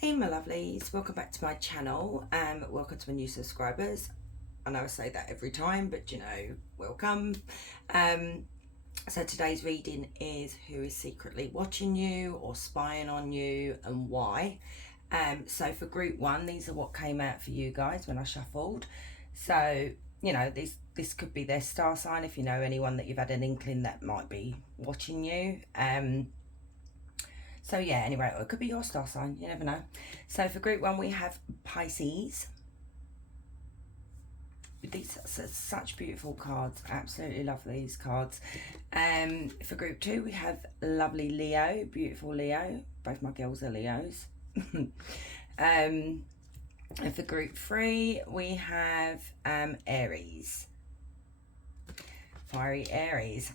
Hey my lovelies, welcome back to my channel. Welcome to my new subscribers. I know I say that every time, but you know, welcome. So today's reading is who is secretly watching you or spying on you and why. So for group one, these are what came out for you guys when I shuffled. So, you know, this could be their star sign if you know anyone that you've had an inkling that might be watching you. So yeah, anyway, it could be your star sign, you never know. So for group one, we have Pisces. These are such beautiful cards. Absolutely love these cards. For group two, we have lovely Leo, beautiful Leo. Both my girls are Leos. And for group three, we have Aries. Fiery Aries.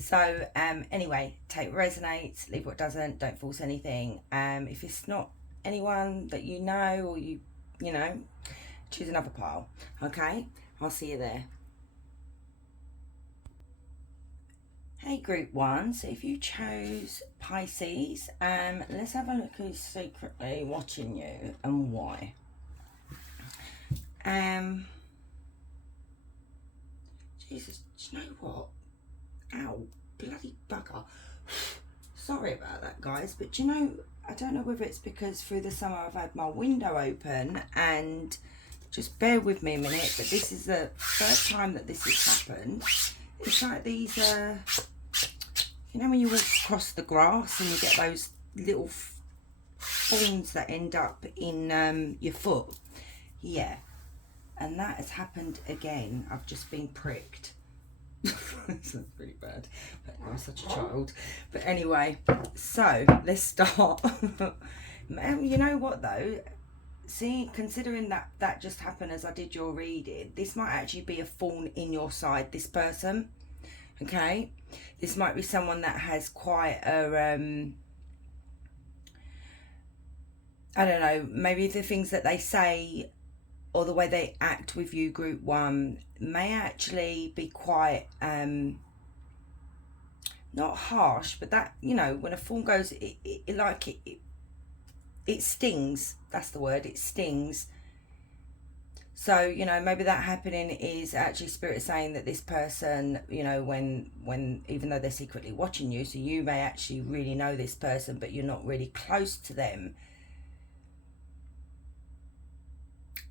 So anyway, take what resonates, leave what doesn't, don't force anything. If it's not anyone that you know or you know, choose another pile. Okay, I'll see you there. Hey group one, so if you chose Pisces, let's have a look who's secretly watching you and why. Jesus, do you know what? Ow, bloody bugger. Sorry about that, guys, but do you know, I don't know whether it's because through the summer I've had my window open, and just bear with me a minute, but this is the first time that this has happened. It's like these, you know when you walk across the grass and you get those little thorns that end up in your foot? Yeah, and that has happened again. I've just been pricked. That's pretty bad, but I'm such a child. But anyway, so let's start. You know what though, see, considering that just happened as I did your reading, this might actually be a thorn in your side, this person. Okay, this might be someone that has quite a I don't know, maybe the things that they say or the way they act with you, group one, may actually be quite not harsh, but that, you know, when a thorn goes, it stings. That's the word, it stings. So, you know, maybe that happening is actually spirit saying that this person, you know, when even though they're secretly watching you, so you may actually really know this person, but you're not really close to them.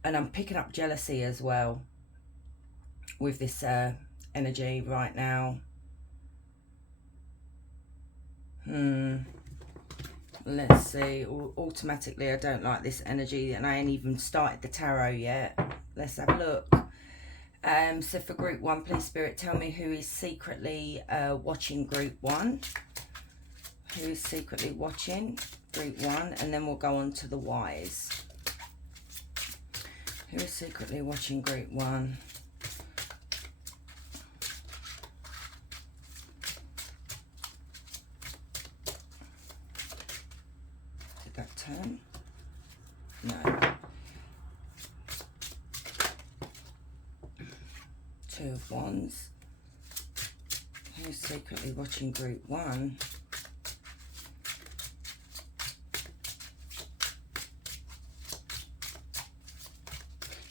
And I'm picking up jealousy as well with this energy right now. Let's see. Automatically, I don't like this energy, and I ain't even started the tarot yet. Let's have a look. So for group one, please spirit tell me who is secretly watching group one. Who is secretly watching group one, and then we'll go on to the whys. Who is secretly watching group one? Did that turn? No. Two of Wands. Who's secretly watching group one?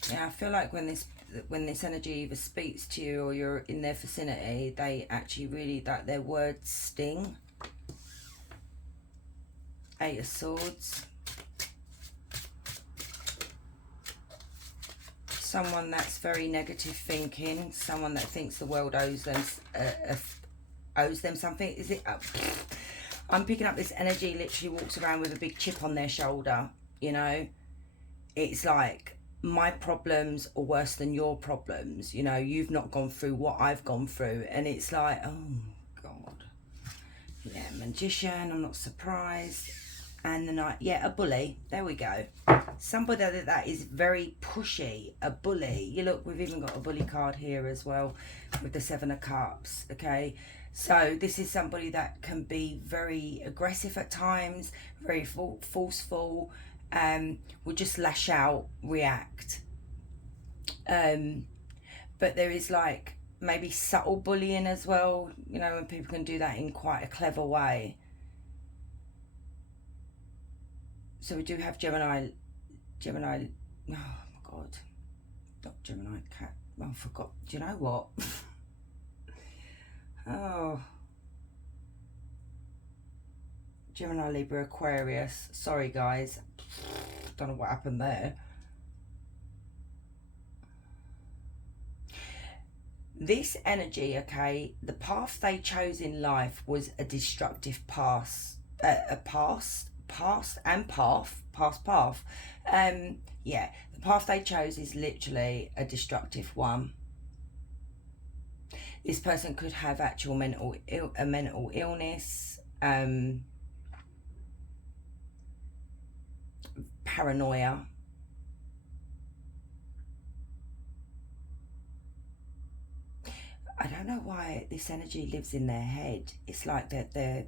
Yeah, I feel like when this energy either speaks to you or you're in their vicinity, they actually really, like, their words sting. Eight of Swords. Someone that's very negative thinking. Someone that thinks the world owes them something. Is it? I'm picking up this energy. Literally walks around with a big chip on their shoulder. You know, it's like, my problems are worse than your problems. You know, you've not gone through what I've gone through, and it's like, oh God. Yeah, Magician. I'm not surprised. And the Knight. Yeah, a bully. There we go. Somebody that is very pushy. A bully. You look, we've even got a bully card here as well with the Seven of Cups. Okay, so this is somebody that can be very aggressive at times, very forceful, will just lash out, react. But there is like maybe subtle bullying as well, you know, and people can do that in quite a clever way. So we do have Gemini, oh my God, not Gemini, Cat, oh, I forgot, do you know what? Oh, Gemini, Libra, Aquarius, sorry guys, don't know what happened there. This energy, okay, the path they chose in life was a destructive path. Yeah, the path they chose is literally a destructive one. This person could have actual mental illness, paranoia. I don't know why this energy lives in their head. It's like that they're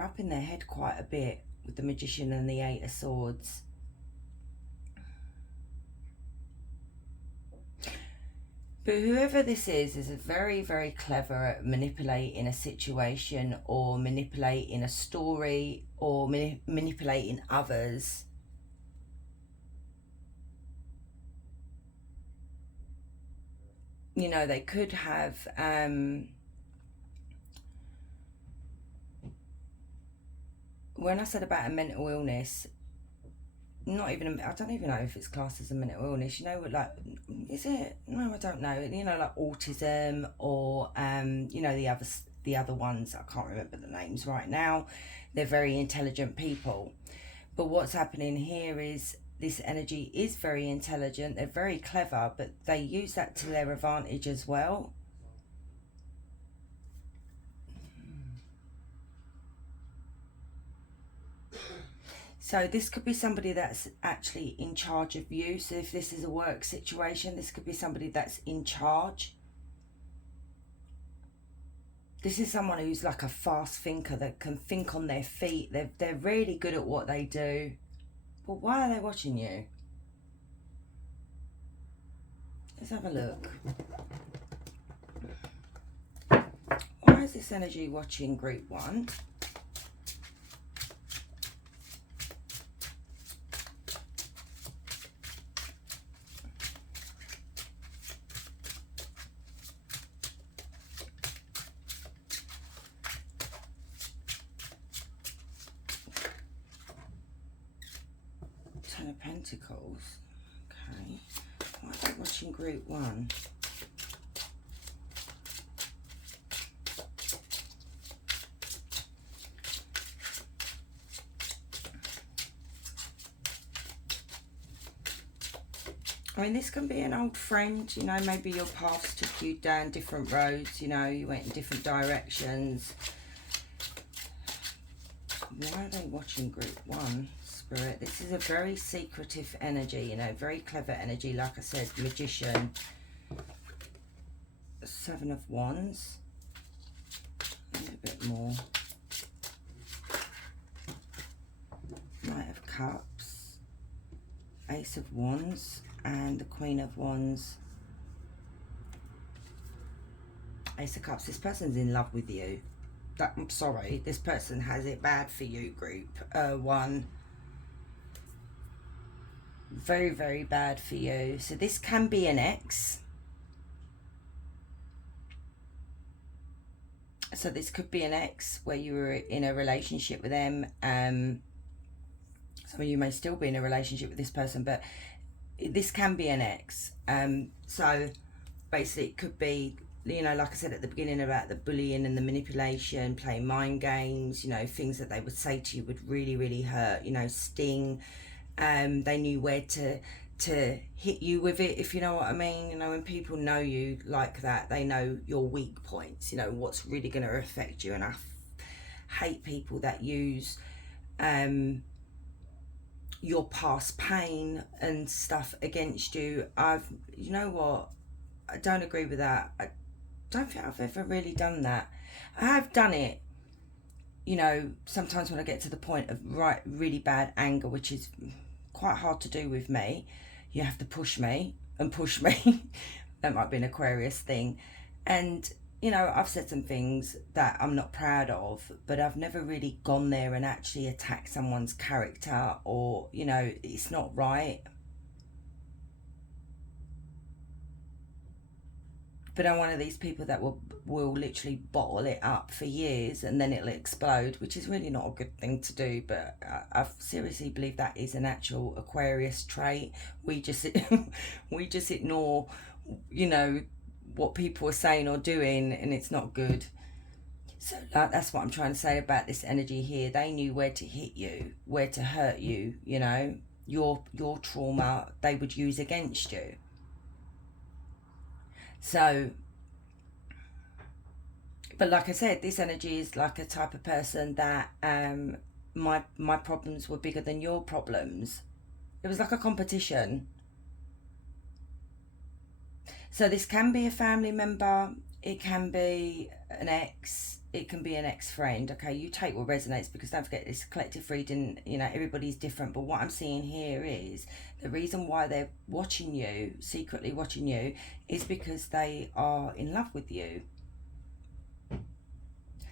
up in their head quite a bit with the Magician and the Eight of Swords. But whoever this is very, very clever at manipulating a situation or manipulating a story or manipulating others. You know, they could have when I said about a mental illness, not even, I don't even know if it's classed as a mental illness, you know, like, is it? No, I don't know, you know, like autism or you know, the other ones, I can't remember the names right now. They're very intelligent people, but what's happening here is this energy is very intelligent, they're very clever, but they use that to their advantage as well. So this could be somebody that's actually in charge of you. So if this is a work situation, this could be somebody that's in charge. This is someone who's like a fast thinker that can think on their feet. They're really good at what they do. But why are they watching you? Let's have a look. Why is this energy watching group 1? Ten of Pentacles. Okay. Why are they watching group 1? I mean, this can be an old friend, you know, maybe your paths took you down different roads, you know, you went in different directions. Why are they watching group 1, Spirit? This is a very secretive energy, you know, very clever energy, like I said, Magician. 7 of Wands. A little bit more. Knight of Cups. Ace of Wands. And the Queen of Wands. Ace of Cups. This person's in love with you. I'm sorry. This person has it bad for you, group 1. Very, very bad for you. So this can be an ex. So this could be an ex where you were in a relationship with them. Some of you may still be in a relationship with this person, but this can be an ex. So basically it could be, you know, like I said at the beginning about the bullying and the manipulation, playing mind games, you know, things that they would say to you would really, really hurt, you know, sting. They knew where to hit you with it, if you know what I mean. You know, when people know you like that, they know your weak points, you know, what's really going to affect you. And I hate people that use your past pain and stuff against you. You know what, I don't agree with that. I don't think I've ever really done that. I have done it, you know, sometimes when I get to the point of really bad anger, which is quite hard to do with me. You have to push me and push me. That might be an Aquarius thing. And you know, I've said some things that I'm not proud of, but I've never really gone there and actually attacked someone's character, or, you know, it's not right. But I'm one of these people that will literally bottle it up for years and then it'll explode, which is really not a good thing to do. But I seriously believe that is an actual Aquarius trait. We just we just ignore, you know, what people are saying or doing, and it's not good. So that's what I'm trying to say about this energy here. They knew where to hit you, where to hurt you. You know, your trauma they would use against you. So, but like I said, this energy is like a type of person that my problems were bigger than your problems. It was like a competition. So this can be a family member, it can be an ex, it can be an ex-friend. Okay, you take what resonates, because don't forget this collective reading, you know, everybody's different. But what I'm seeing here is the reason why they're watching you, secretly watching you, is because they are in love with you.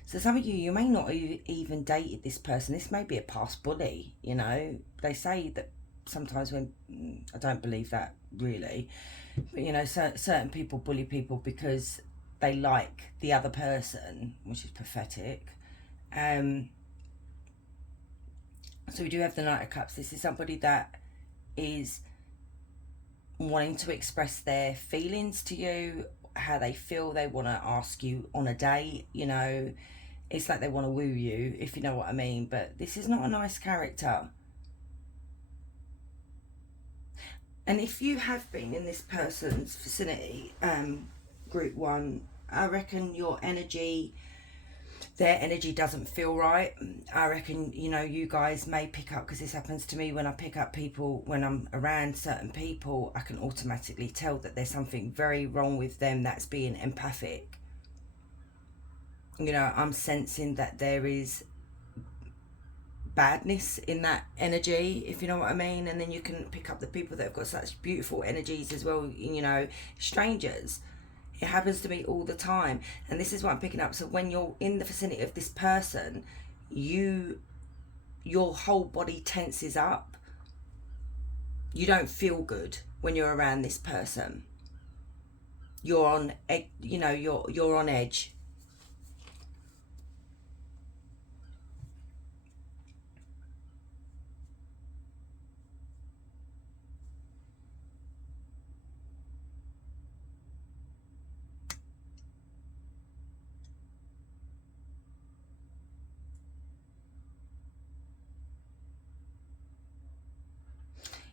So some of you may not have even dated this person. This may be a past bully, you know. They say that sometimes when, I don't believe that really, but you know, certain people bully people because they like the other person, which is pathetic. Um, so we do have the Knight of Cups. This is somebody that is wanting to express their feelings to you, how they feel. They want to ask you on a date, you know. It's like they want to woo you, if you know what I mean. But this is not a nice character. And if you have been in this person's vicinity, group one, I reckon their energy doesn't feel right. I reckon, you know, you guys may pick up, because this happens to me when I pick up people, when I'm around certain people, I can automatically tell that there's something very wrong with them that's being empathic. You know, I'm sensing that there is badness in that energy, if you know what I mean. And then you can pick up the people that have got such beautiful energies as well, you know, strangers. It happens to me all the time, and this is what I'm picking up. So when you're in the vicinity of this person, your whole body tenses up. You don't feel good when you're around this person. You're on, you know, you're on edge.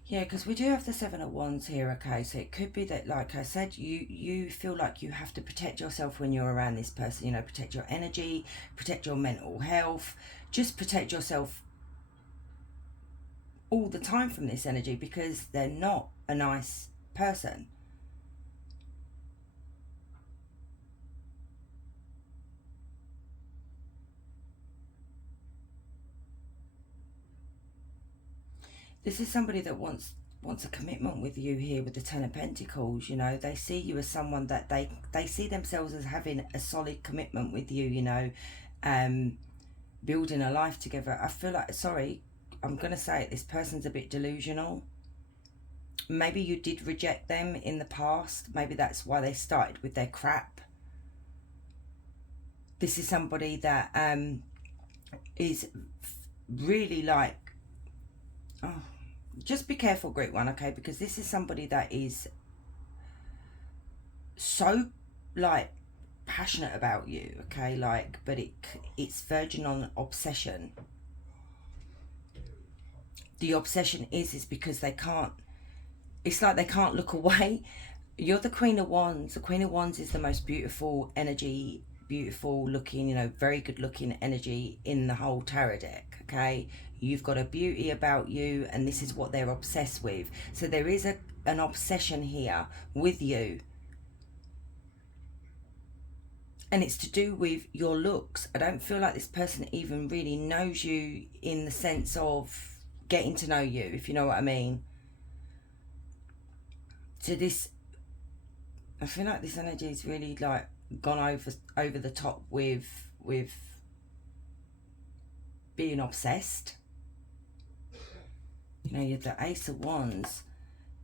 Yeah, because we do have the Seven of Wands here, okay? So it could be that, like I said, you feel like you have to protect yourself when you're around this person, you know, protect your energy, protect your mental health, just protect yourself all the time from this energy, because they're not a nice person. This is somebody that wants a commitment with you here with the Ten of Pentacles. You know, they see you as someone that they see themselves as having a solid commitment with you, you know, building a life together. I feel like, sorry, I'm going to say it, this person's a bit delusional. Maybe you did reject them in the past. Maybe that's why they started with their crap. This is somebody that is really like, oh, just be careful, Great One, okay? Because this is somebody that is so, like, passionate about you, okay? Like, but it's verging on obsession. The obsession is because they can't, it's like they can't look away. You're the Queen of Wands. The Queen of Wands is the most beautiful energy, beautiful looking, you know, very good looking energy in the whole tarot deck, okay? You've got a beauty about you, and this is what they're obsessed with. So there is an obsession here with you. And it's to do with your looks. I don't feel like this person even really knows you in the sense of getting to know you, if you know what I mean. So this, I feel like this energy is really like gone over the top with being obsessed. You know, you have the Ace of Wands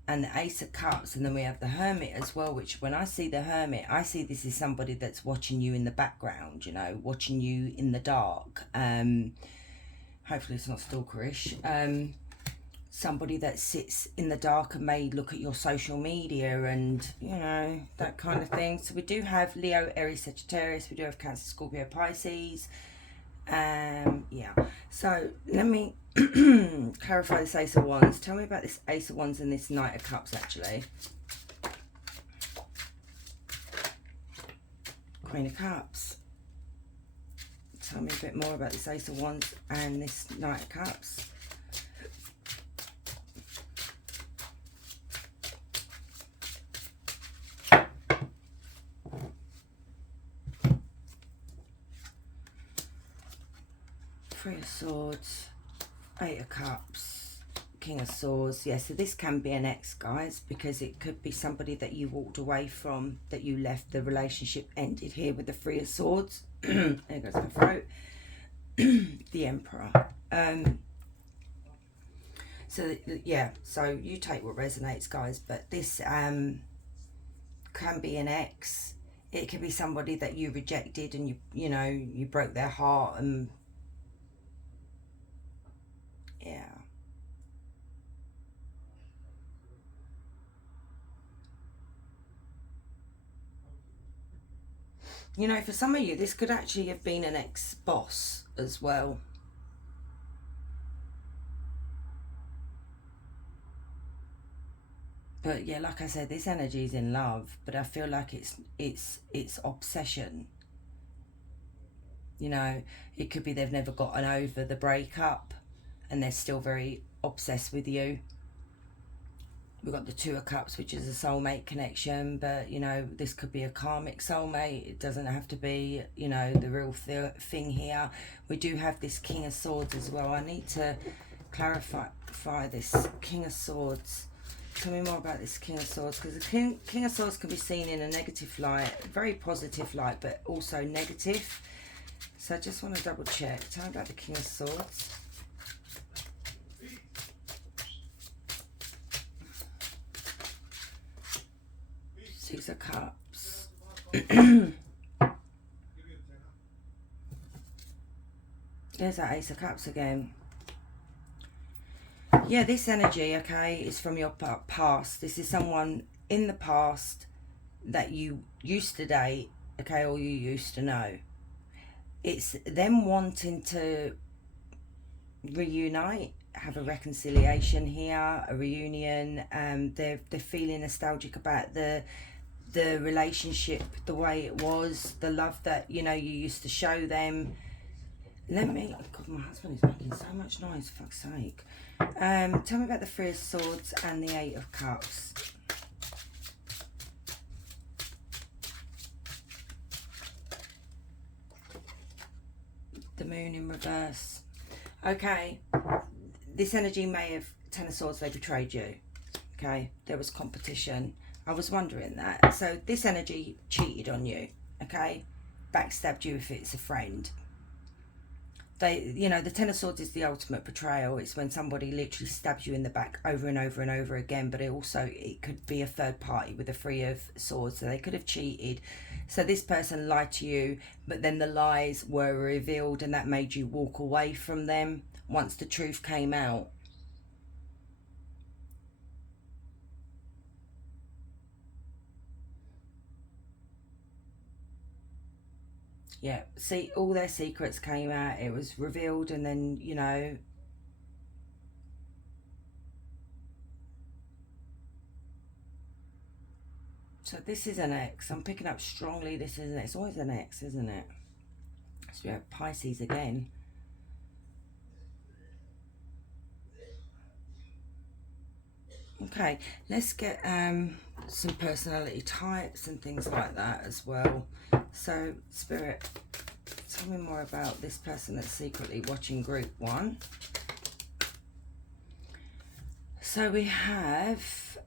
and the Ace of Cups, and then we have the Hermit as well, which when I see the Hermit, I see this is somebody that's watching you in the background, you know, watching you in the dark. Hopefully it's not stalkerish. Somebody that sits in the dark and may look at your social media and, you know, that kind of thing. So we do have Leo, Aries, Sagittarius. We do have Cancer, Scorpio, Pisces. Yeah, so let me clarify this Ace of Wands. Tell me about this Ace of Wands and this Knight of Cups, actually. Queen of Cups. Tell me a bit more about this Ace of Wands and this Knight of Cups. Three of Swords, Eight of Cups, King of Swords. Yeah, so this can be an ex, guys, because it could be somebody that you walked away from, that you left, the relationship ended here with the Three of Swords. There goes my throat. The Emperor. So, yeah, so you take what resonates, guys, but this can be an ex. It could be somebody that you rejected and you know, you broke their heart and yeah. You know, for some of you, this could actually have been an ex-boss as well. But yeah, like I said, this energy is in love, but I feel like it's obsession. You know, it could be they've never gotten over the breakup and they're still very obsessed with you. We've got the Two of Cups, which is a soulmate connection, but, you know, this could be a karmic soulmate. It doesn't have to be, you know, the real thing here. We do have this King of Swords as well. I need to clarify this King of Swords. Tell me more about this King of Swords, because the King of Swords can be seen in a negative light, very positive light, but also negative. So I just want to double check. Tell me about the King of Swords. Six of Cups. There's that Ace of Cups again. Yeah, this energy, okay, is from your past. This is someone in the past that you used to date, okay, or you used to know. It's them wanting to reunite, have a reconciliation here, a reunion. They're feeling nostalgic about the relationship, the way it was, the love that, you know, you used to show them. Let me, oh God, my husband is making so much noise, for fuck's sake. Tell me about the Three of Swords and the Eight of Cups. The Moon in reverse. Okay, this energy may have, Ten of Swords, they betrayed you. Okay, there was competition. I was wondering that. So this energy cheated on you, okay? Backstabbed you if it's a friend. They, you know, the Ten of Swords is the ultimate betrayal. It's when somebody literally stabs you in the back over and over and over again, but it could be a third party with the Three of Swords, so they could have cheated. So this person lied to you, but then the lies were revealed and that made you walk away from them once the truth came out. Yeah, see, all their secrets came out. It was revealed, and then, you know, so this is an X. I'm picking up strongly this is an X. It's always an X, isn't it? So we have Pisces again. Okay, let's get some personality types and things like that as well. So, Spirit, tell me more about this person that's secretly watching group 1. So we have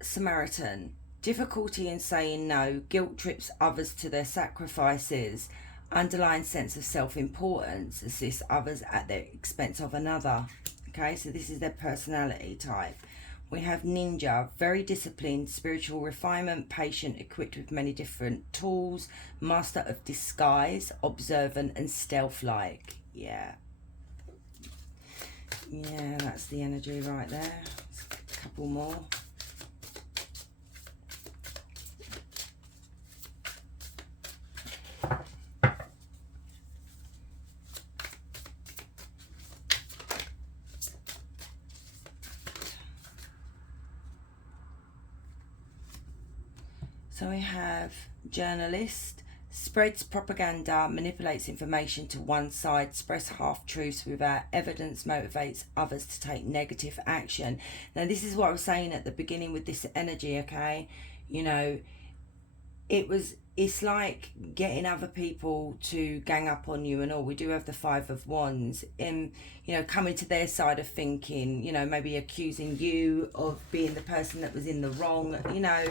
Samaritan. difficulty in saying no, guilt trips others to their sacrifices, underlying sense of self-importance, assists others at the expense of another. Okay, so this is their personality type. We have ninja, very disciplined, spiritual refinement, patient, equipped with many different tools, master of disguise, observant and stealth-like. Yeah, that's the energy right there. A couple more. So we have journalist, spreads propaganda, manipulates information to one side, spreads half-truths without evidence, motivates others to take negative action. Now this is what I was saying at the beginning with this energy, okay? You know, it's like getting other people to gang up on you and all. We do have the Five of Wands in, you know, coming to their side of thinking, you know, maybe accusing you of being the person that was in the wrong, you know.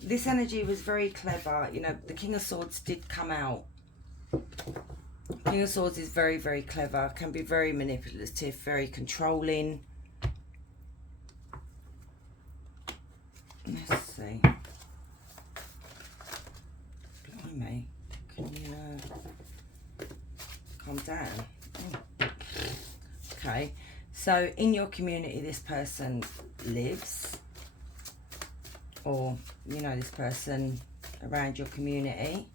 This energy was very clever. You know, the King of Swords did come out. King of Swords is very, very clever. Can be very manipulative, very controlling. Let's see. Blimey. Can you calm down? Oh. Okay. So, in your community, this person lives. Or, you know, this person around your community.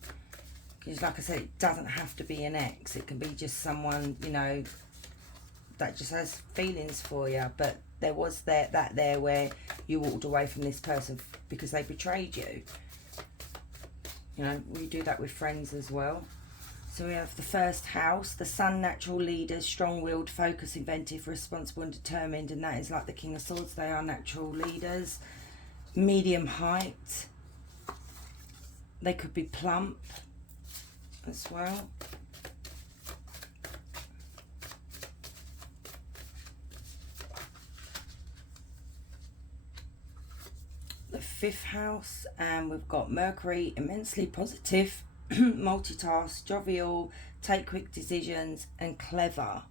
Because like I said, it doesn't have to be an ex. It can be just someone, you know, that just has feelings for you. But there was that there where you walked away from this person because they betrayed you. You know, we do that with friends as well. So we have the first house, the sun, natural leaders, strong-willed, focused, inventive, responsible and determined. And that is like the King of Swords. They are natural leaders. Medium height. They could be plump as well. The fifth house, and we've got Mercury, immensely positive, multitask, jovial, take quick decisions and clever.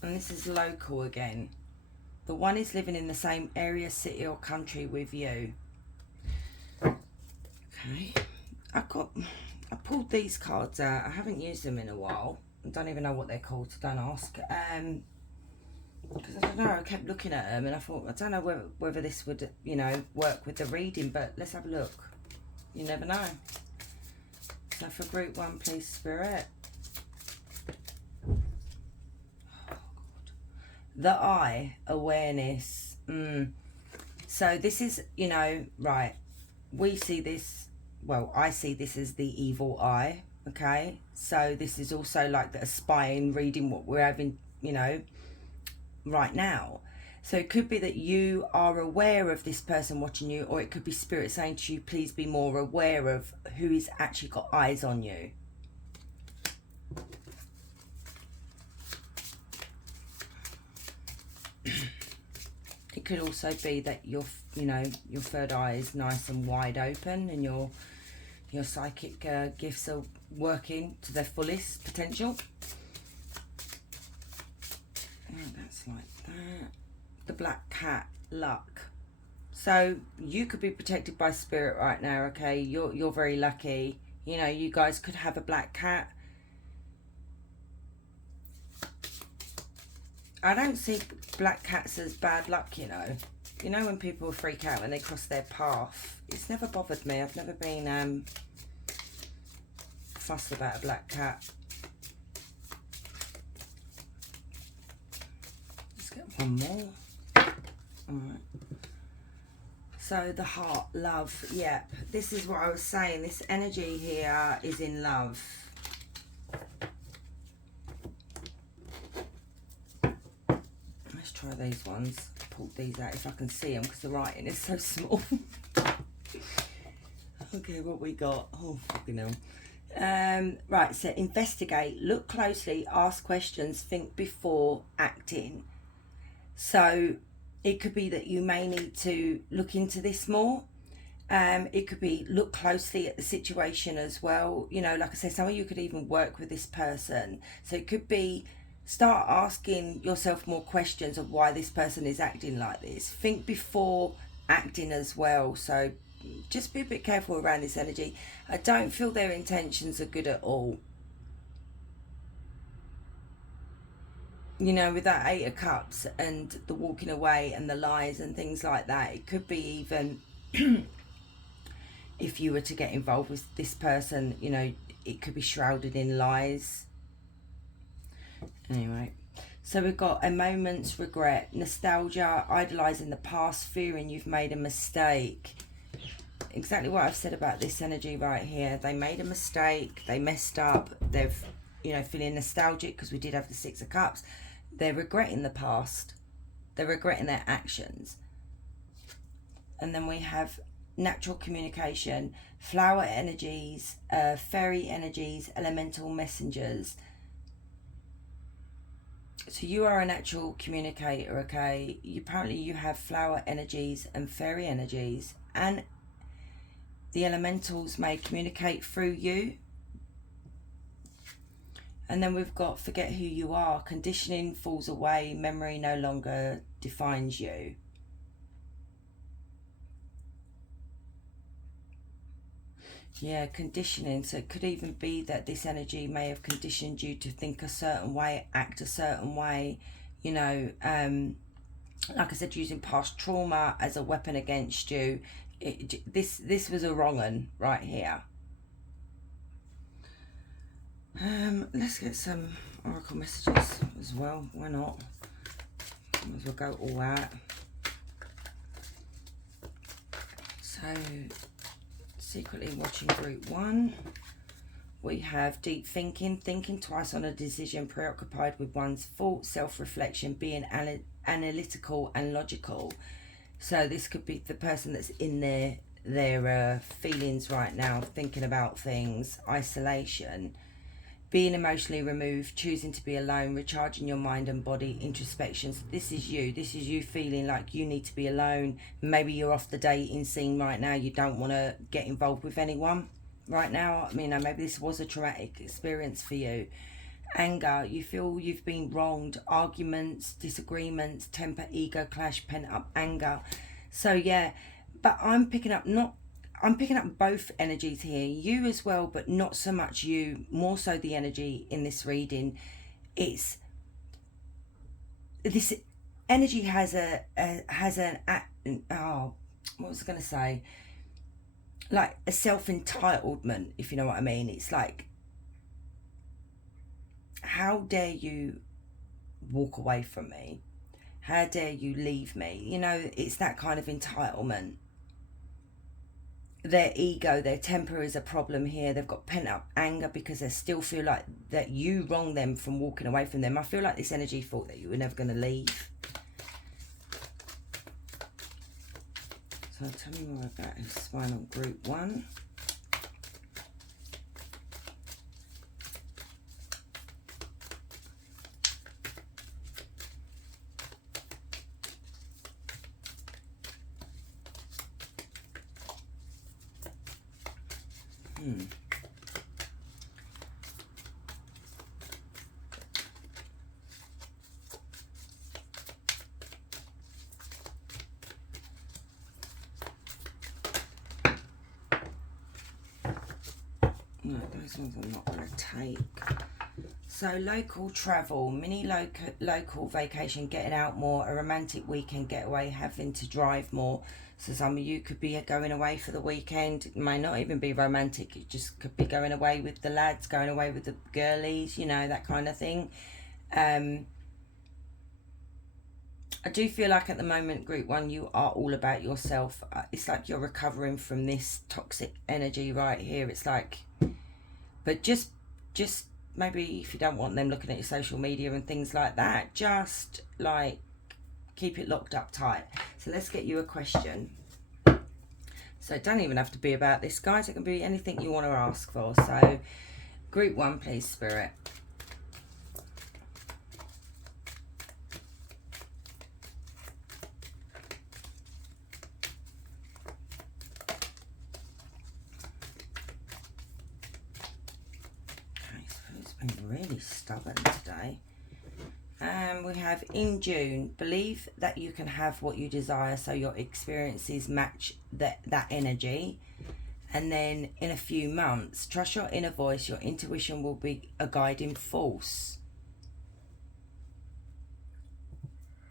And this is local again. The one is living in the same area, city or country with you. Okay. I pulled these cards out. I haven't used them in a while. I don't even know what they're called, so don't ask. Because I don't know, I kept looking at them and I thought, I don't know whether this would, you know, work with the reading, but let's have a look. You never know. So for group 1, please, Spirit. The eye, awareness. So this is, you know, right. We see this, well, I see this as the evil eye, okay? So this is also like the spying, reading what we're having, you know, right now. So it could be that you are aware of this person watching you, or it could be spirit saying to you, please be more aware of who is actually got eyes on you. It could also be that your, you know, your third eye is nice and wide open, and your psychic gifts are working to their fullest potential. And that's like that. The black cat, luck. So you could be protected by spirit right now. Okay, you're very lucky. You know, you guys could have a black cat. I don't see black cats as bad luck, you know. You know when people freak out when they cross their path? It's never bothered me. I've never been fussed about a black cat. Let's get one more. Alright. So the heart, love. Yep. This is what I was saying. This energy here is in love. Try these ones. Pull these out if I can see them because the writing is so small. Okay, what we got? Oh, fucking hell. Right, so investigate, look closely, ask questions, think before acting. So it could be that you may need to look into this more. It could be look closely at the situation as well. You know, like I said, some of you could even work with this person. So it could be start asking yourself more questions of why this person is acting like this. Think before acting as well. So just be a bit careful around this energy. I don't feel their intentions are good at all. You know, with that Eight of Cups and the walking away and the lies and things like that, it could be even if you were to get involved with this person, you know, it could be shrouded in lies. Anyway, so we've got a moment's regret, nostalgia, idolizing the past, fearing you've made a mistake. Exactly what I've said about this energy right here. They made a mistake, they messed up, they've, you know, feeling nostalgic because we did have the Six of Cups. They're regretting the past, they're regretting their actions. And then we have natural communication, flower energies, fairy energies, elemental messengers. So you are a natural communicator, okay? Apparently you have flower energies and fairy energies, and the elementals may communicate through you. And then we've got forget who you are, conditioning falls away, memory no longer defines you. Yeah, conditioning. So it could even be that this energy may have conditioned you to think a certain way, act a certain way, you know, like I said, using past trauma as a weapon against you. This was a wrong un right here. Let's get some oracle messages as well. Why not? Might as well go all out. So, secretly watching group 1. We have deep thinking, thinking twice on a decision, preoccupied with one's thoughts, self-reflection, being analytical and logical. So this could be the person that's in their feelings right now, thinking about things, isolation, being emotionally removed, choosing to be alone, recharging your mind and body, introspection. So this is you feeling like you need to be alone. Maybe you're off the dating scene right now, you don't want to get involved with anyone right now. I mean, maybe this was a traumatic experience for you. Anger, you feel you've been wronged, arguments, disagreements, temper, ego clash, pent up anger. So yeah, but I'm picking up both energies here, you as well, but not so much you, more so the energy in this reading. It's this energy has what was I going to say, like a self-entitlement, if you know what I mean. It's like, how dare you walk away from me, how dare you leave me, you know, it's that kind of entitlement. Their ego, their temper is a problem here. They've got pent up anger because they still feel like that you wronged them from walking away from them. I feel like this energy thought that you were never going to leave. So tell me more about his spinal group 1. No, those ones I'm not going to take. So local travel, mini local vacation, getting out more, a romantic weekend getaway, having to drive more. So some of you could be going away for the weekend. It may not even be romantic. It just could be going away with the lads, going away with the girlies, you know, that kind of thing. I do feel like at the moment, group 1, you are all about yourself. It's like you're recovering from this toxic energy right here. It's like, but just maybe if you don't want them looking at your social media and things like that, just like keep it locked up tight. So let's get you a question. So it don't even have to be about this, guys. It can be anything you want to ask for. So group 1, please, Spirit. being really stubborn today. We have in June, believe that you can have what you desire so your experiences match that energy. And then in a few months, trust your inner voice. Your intuition will be a guiding force.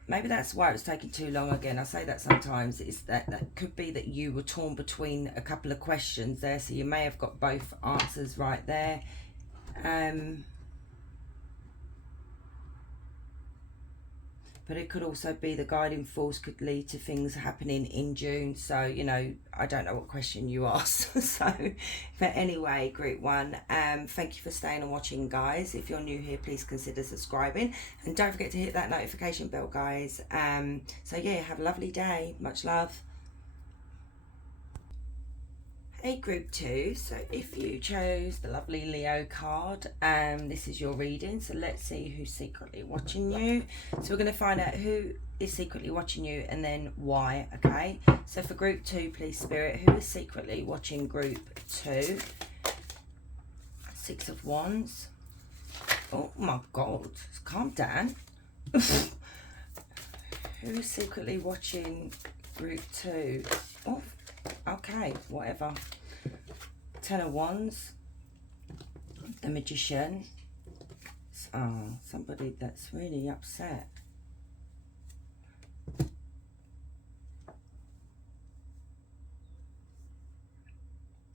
Maybe that's why it was taking too long again. I say that sometimes. It's that could be that you were torn between a couple of questions there. So you may have got both answers right there. But it could also be the guiding force could lead to things happening in June. So, you know, I don't know what question you asked. So, but anyway, group one, thank you for staying and watching, guys. If you're new here, please consider subscribing. And don't forget to hit that notification bell, guys. So, yeah, have a lovely day. Much love. Hey group two, so if you chose the lovely Leo card, this is your reading. So let's see who's secretly watching you. So we're going to find out who is secretly watching you and then why. Okay, so for group two, please spirit, who is secretly watching group two? Six of Wands. Oh my god, calm down. Who is secretly watching group two? Oh, okay, whatever. Ten of Wands, the Magician. Oh, somebody that's really upset.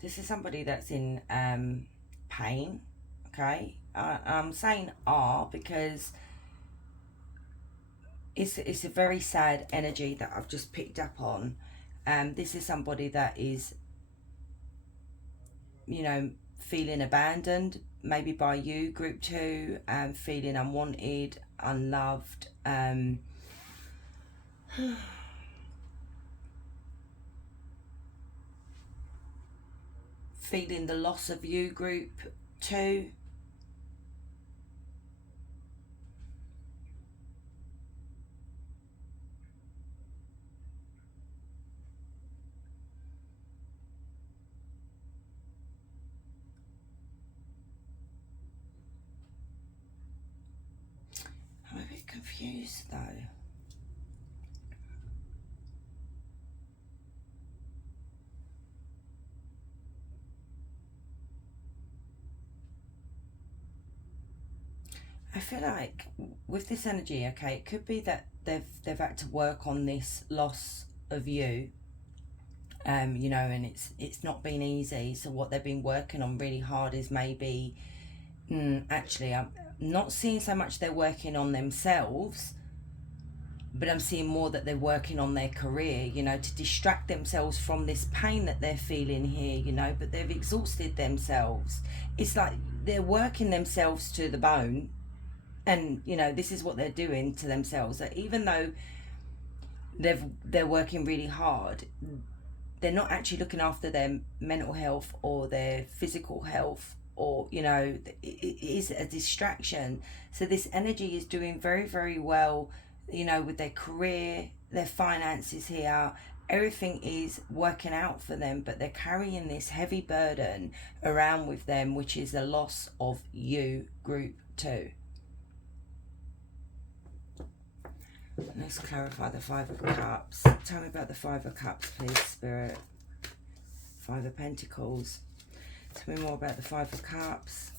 This is somebody that's in pain. Okay, I'm saying because it's a very sad energy that I've just picked up on. This is somebody that is, you know, feeling abandoned, maybe by you, group two, feeling unwanted, unloved, feeling the loss of you, group two. I'm a bit confused though. I feel like with this energy, okay, it could be that they've had to work on this loss of you, you know, and it's not been easy. So what they've been working on really hard is maybe, actually, I'm not seeing so much they're working on themselves, but I'm seeing more that they're working on their career, you know, to distract themselves from this pain that they're feeling here, you know, but they've exhausted themselves. It's like they're working themselves to the bone. And, you know, this is what they're doing to themselves. That even though they're working really hard, they're not actually looking after their mental health or their physical health, or, you know, it is a distraction. So this energy is doing very, very well, you know, with their career, their finances here. Everything is working out for them, but they're carrying this heavy burden around with them, which is the loss of you, group two. Let's clarify the Five of Cups. Tell me about the Five of Cups, please, Spirit. Five of Pentacles. Tell me more about the Five of Cups.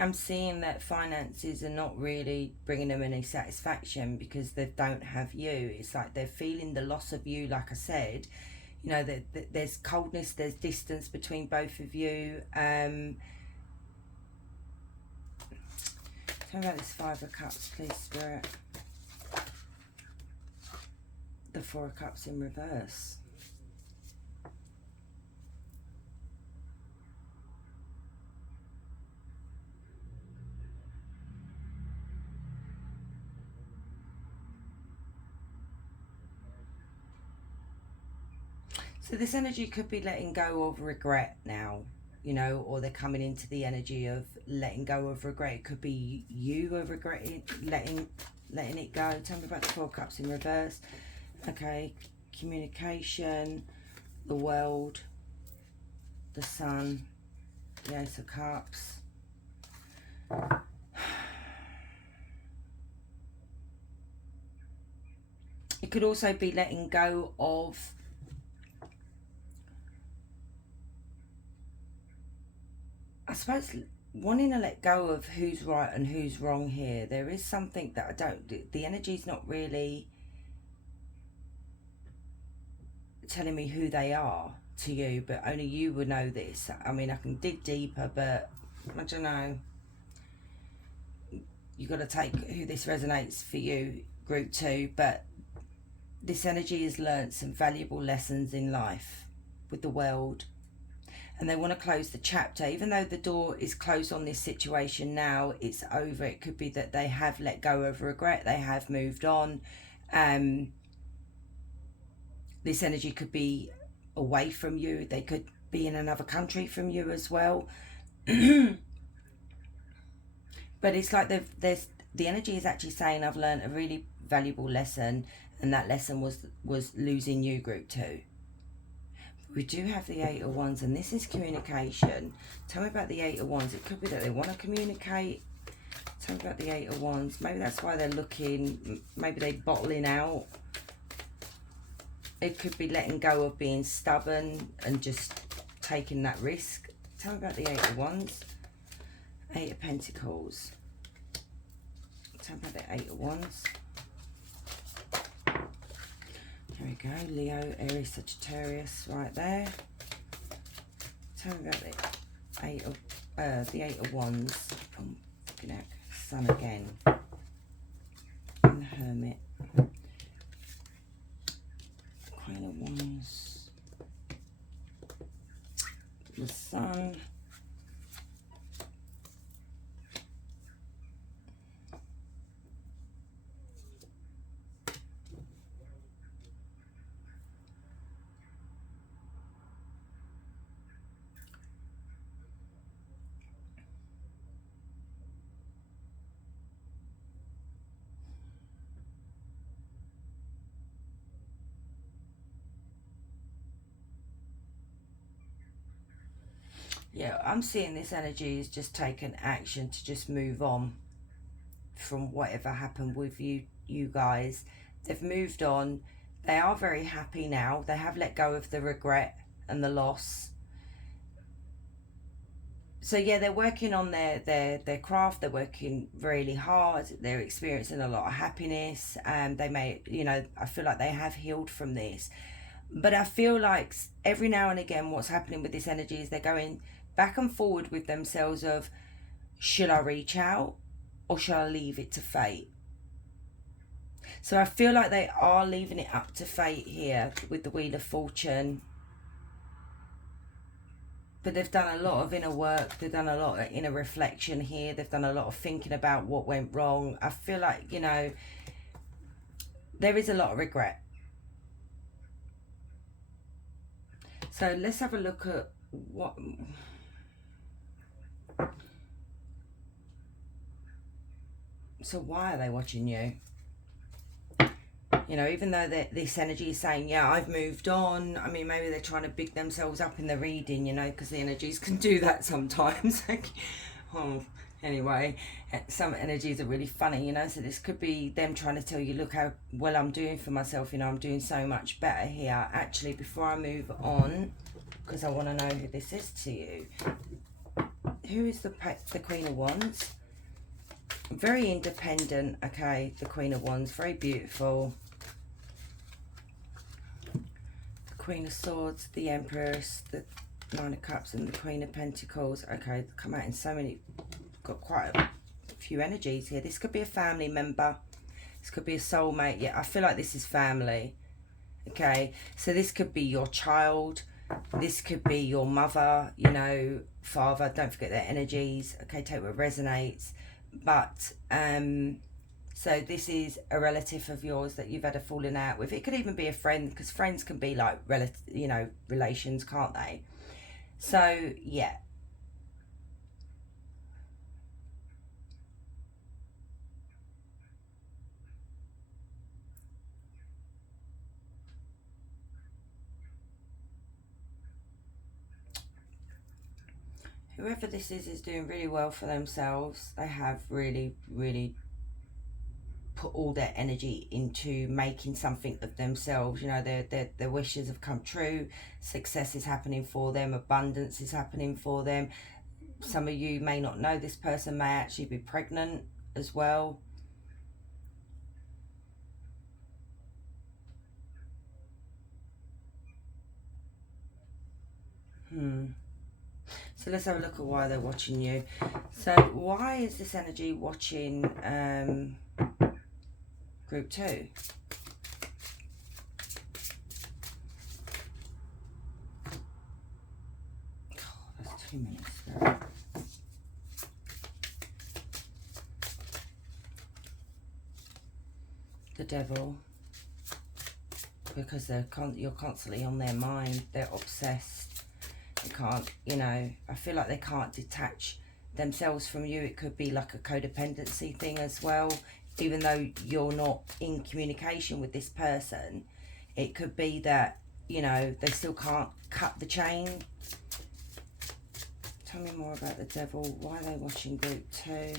I'm seeing that finances are not really bringing them any satisfaction because they don't have you. It's like they're feeling the loss of you, like I said. You know, there's coldness, there's distance between both of you. Tell me about this Five of Cups, please, Spirit. The Four of Cups in reverse. So this energy could be letting go of regret now, you know, or they're coming into the energy of letting go of regret. It could be you are regretting, letting it go. Tell me about the Four Cups in reverse. Okay, communication, the world, the Sun, the Ace of Cups. It could also be letting go of I suppose wanting to let go of who's right and who's wrong here. There is something that I don't, the energy's not really telling me who they are to you, but only you would know this. I mean, I can dig deeper, but I don't know. You've got to take who this resonates for you, group 2, but this energy has learnt some valuable lessons in life with the world, and they want to close the chapter. Even though the door is closed on this situation now, it's over. It could be that they have let go of regret, they have moved on. This energy could be away from you, they could be in another country from you as well. But it's like there's the energy is actually saying, I've learned a really valuable lesson, and that lesson was losing you, group 2. We do have the 8 of Wands, and this is communication. Tell me about the 8 of Wands. It could be that they want to communicate. Tell me about the 8 of Wands. Maybe that's why they're looking. Maybe they're bottling out. It could be letting go of being stubborn and just taking that risk. Tell me about the 8 of Wands. 8 of Pentacles. Tell me about the 8 of Wands. There we go, Leo, Aries, Sagittarius, right there. Tell me about the 8 of Wands. I'm looking at Sun again. And the Hermit. Queen of Wands. The Sun. Yeah, I'm seeing this energy is just taken action to just move on from whatever happened with you guys. They've moved on. They are very happy now. They have let go of the regret and the loss. So yeah, they're working on their craft. They're working really hard. They're experiencing a lot of happiness, and they may, you know, I feel like they have healed from this. But I feel like every now and again what's happening with this energy is they're going back and forward with themselves of, should I reach out or should I leave it to fate? So I feel like they are leaving it up to fate here with the Wheel of Fortune. But they've done a lot of inner work. They've done a lot of inner reflection here. They've done a lot of thinking about what went wrong. I feel like, you know, there is a lot of regret. So let's have a look at what... So why are they watching you? You know, even though this energy is saying, yeah, I've moved on. I mean, maybe they're trying to big themselves up in the reading, you know, because the energies can do that sometimes. Oh, anyway, some energies are really funny, you know. So this could be them trying to tell you, look how well I'm doing for myself. You know, I'm doing so much better here. Actually, before I move on, because I want to know who this is to you. Who is the Queen of Wands? Very independent, okay, the Queen of Wands, very beautiful. The Queen of Swords, the Empress, the Nine of Cups, and the Queen of Pentacles. Okay, they come out in so many, got quite a few energies here. This could be a family member. This could be a soulmate. Yeah, I feel like this is family. Okay, so this could be your child. This could be your mother, you know, father. Don't forget their energies. Okay, take what resonates. But So this is a relative of yours that you've had a falling out with. It could even be a friend, because friends can be like relations, can't they? So yeah. Whoever this is doing really well for themselves. They have really, really put all their energy into making something of themselves. You know, their wishes have come true. Success is happening for them. Abundance is happening for them. Some of you may not know this person may actually be pregnant as well. So let's have a look at why they're watching you. So why is this energy watching group 2? Oh, that's too many Spirit. The Devil. Because you're constantly on their mind. They're obsessed. They can't, I feel like they can't detach themselves from you. It could be like a codependency thing as well. Even though you're not in communication with this person, it could be that, they still can't cut the chain. Tell me more about the Devil. Why are they watching group 2?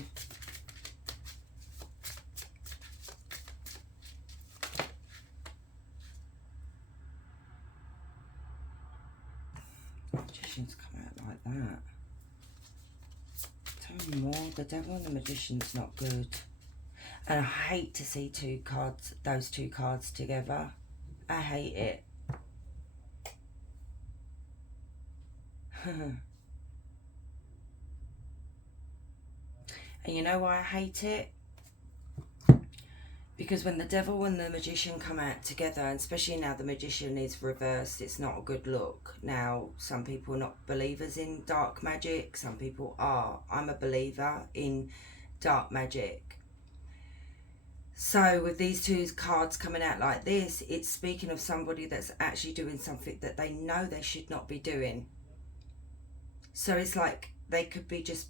Magician's come out like that. Tell me more. The Devil and the Magician's not good. And I hate to see those two cards together. I hate it. And you know why I hate it? Because when the Devil and the Magician come out together, and especially now the Magician is reversed, it's not a good look. Now, some people are not believers in dark magic. Some people are. I'm a believer in dark magic. So with these two cards coming out like this, it's speaking of somebody that's actually doing something that they know they should not be doing. So it's like they could be just,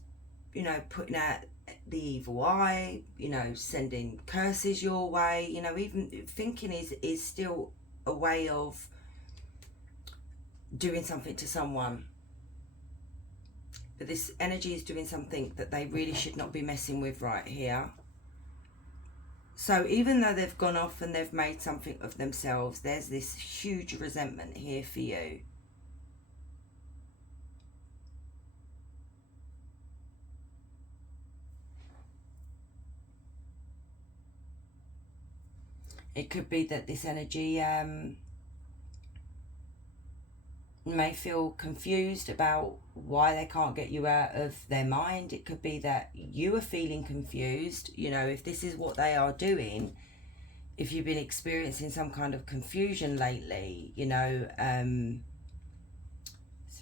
putting out the evil eye, sending curses your way, even thinking is still a way of doing something to someone. But this energy is doing something that they really should not be messing with right here. So even though they've gone off and they've made something of themselves, there's this huge resentment here for you. It could be that this energy may feel confused about why they can't get you out of their mind. It could be that you are feeling confused. If this is what they are doing, if you've been experiencing some kind of confusion lately, it's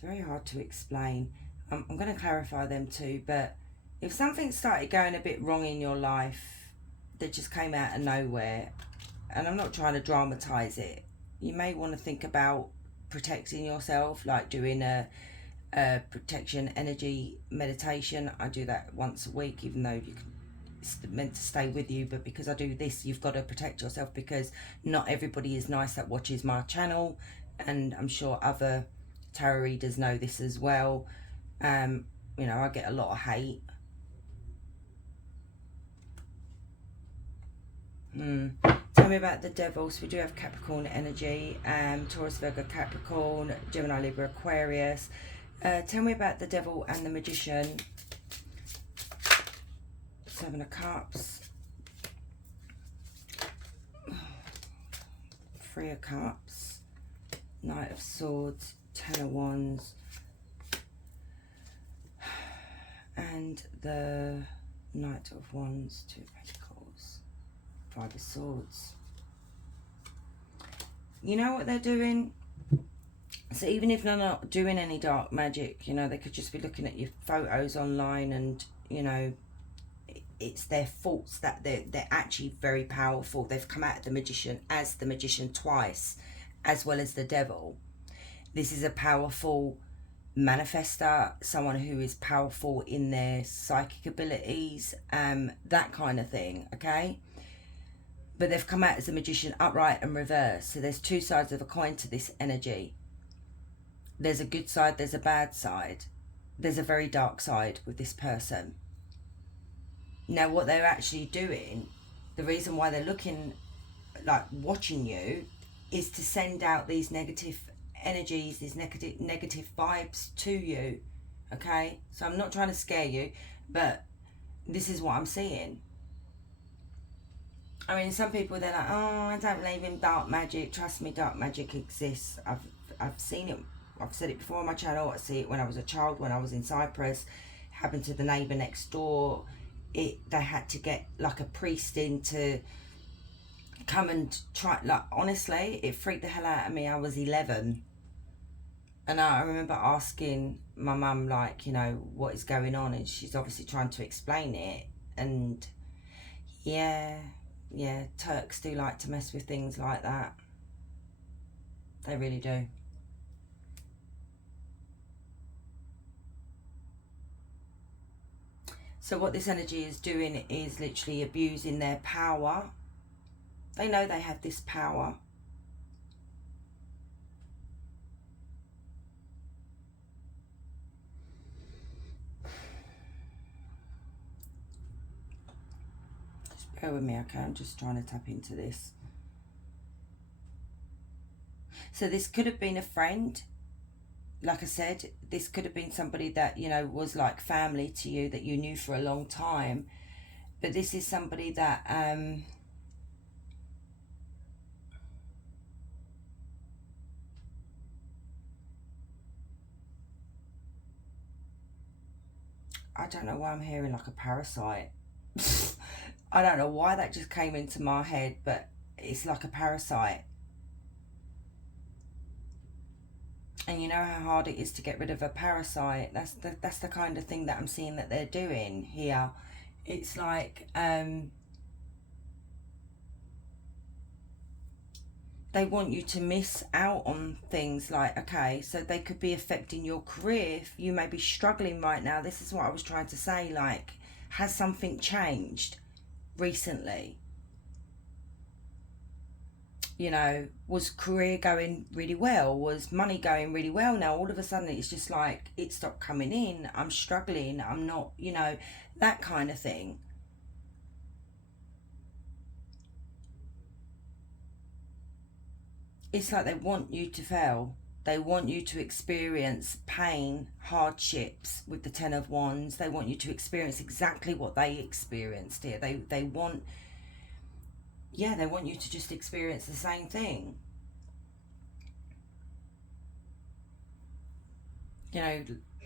very hard to explain. I'm going to clarify them too, but if something started going a bit wrong in your life that just came out of nowhere, and I'm not trying to dramatise it, you may want to think about protecting yourself, like doing a protection energy meditation. I do that once a week, even though it's meant to stay with you, but because I do this, you've got to protect yourself, because not everybody is nice that watches my channel, and I'm sure other tarot readers know this as well. I get a lot of hate. Tell me about the Devil. So we do have Capricorn energy, Taurus, Virgo, Capricorn, Gemini, Libra, Aquarius. Tell me about the Devil and the Magician. 7 of Cups, 3 of Cups, Knight of Swords, 10 of Wands, and the Knight of Wands, 2 of Pentacles, 5 of Swords. You know what they're doing? So even if they're not doing any dark magic, they could just be looking at your photos online, and, it's their faults, that they're actually very powerful. They've come out of the Magician as the Magician twice, as well as the Devil. This is a powerful manifester, someone who is powerful in their psychic abilities, that kind of thing, okay? But they've come out as a Magician upright and reverse. So there's two sides of a coin to this energy. There's a good side, there's a bad side. There's a very dark side with this person. Now what they're actually doing, the reason why they're looking, like watching you, is to send out these negative energies, these negative vibes to you, okay? So I'm not trying to scare you, but this is what I'm seeing. I mean, some people, they're like, oh, I don't believe in dark magic. Trust me, dark magic exists. I've seen it. I've said it before on my channel. I see it when I was a child, when I was in Cyprus. It happened to the neighbour next door. They had to get like a priest in to come and try. Like, honestly, it freaked the hell out of me. I was 11. And I remember asking my mum, like, you know, what is going on? And she's obviously trying to explain it. And yeah, Turks do like to mess with things like that. They really do. So what this energy is doing is literally abusing their power. They know they have this power. Just bear with me, okay? I'm just trying to tap into this. So this could have been a friend. Like I said, this could have been somebody that, you know, was like family to you, that you knew for a long time. But this is somebody that I don't know why I'm hearing like a parasite. I don't know why that just came into my head, but it's like a parasite. And you know how hard it is to get rid of a parasite. That's the kind of thing that I'm seeing that they're doing here. It's like they want you to miss out on things. Like, okay, so they could be affecting your career. If you may be struggling right now. This is what I was trying to say. Like, has something changed recently? You know, was career going really well? Was money going really well? Now all of a sudden it's just like it stopped coming in. I'm struggling. I'm not, you know, that kind of thing. It's like they want you to fail. They want you to experience pain, hardships with the Ten of Wands. They want you to experience exactly what they experienced here. They want, yeah, they want you to just experience the same thing. You know,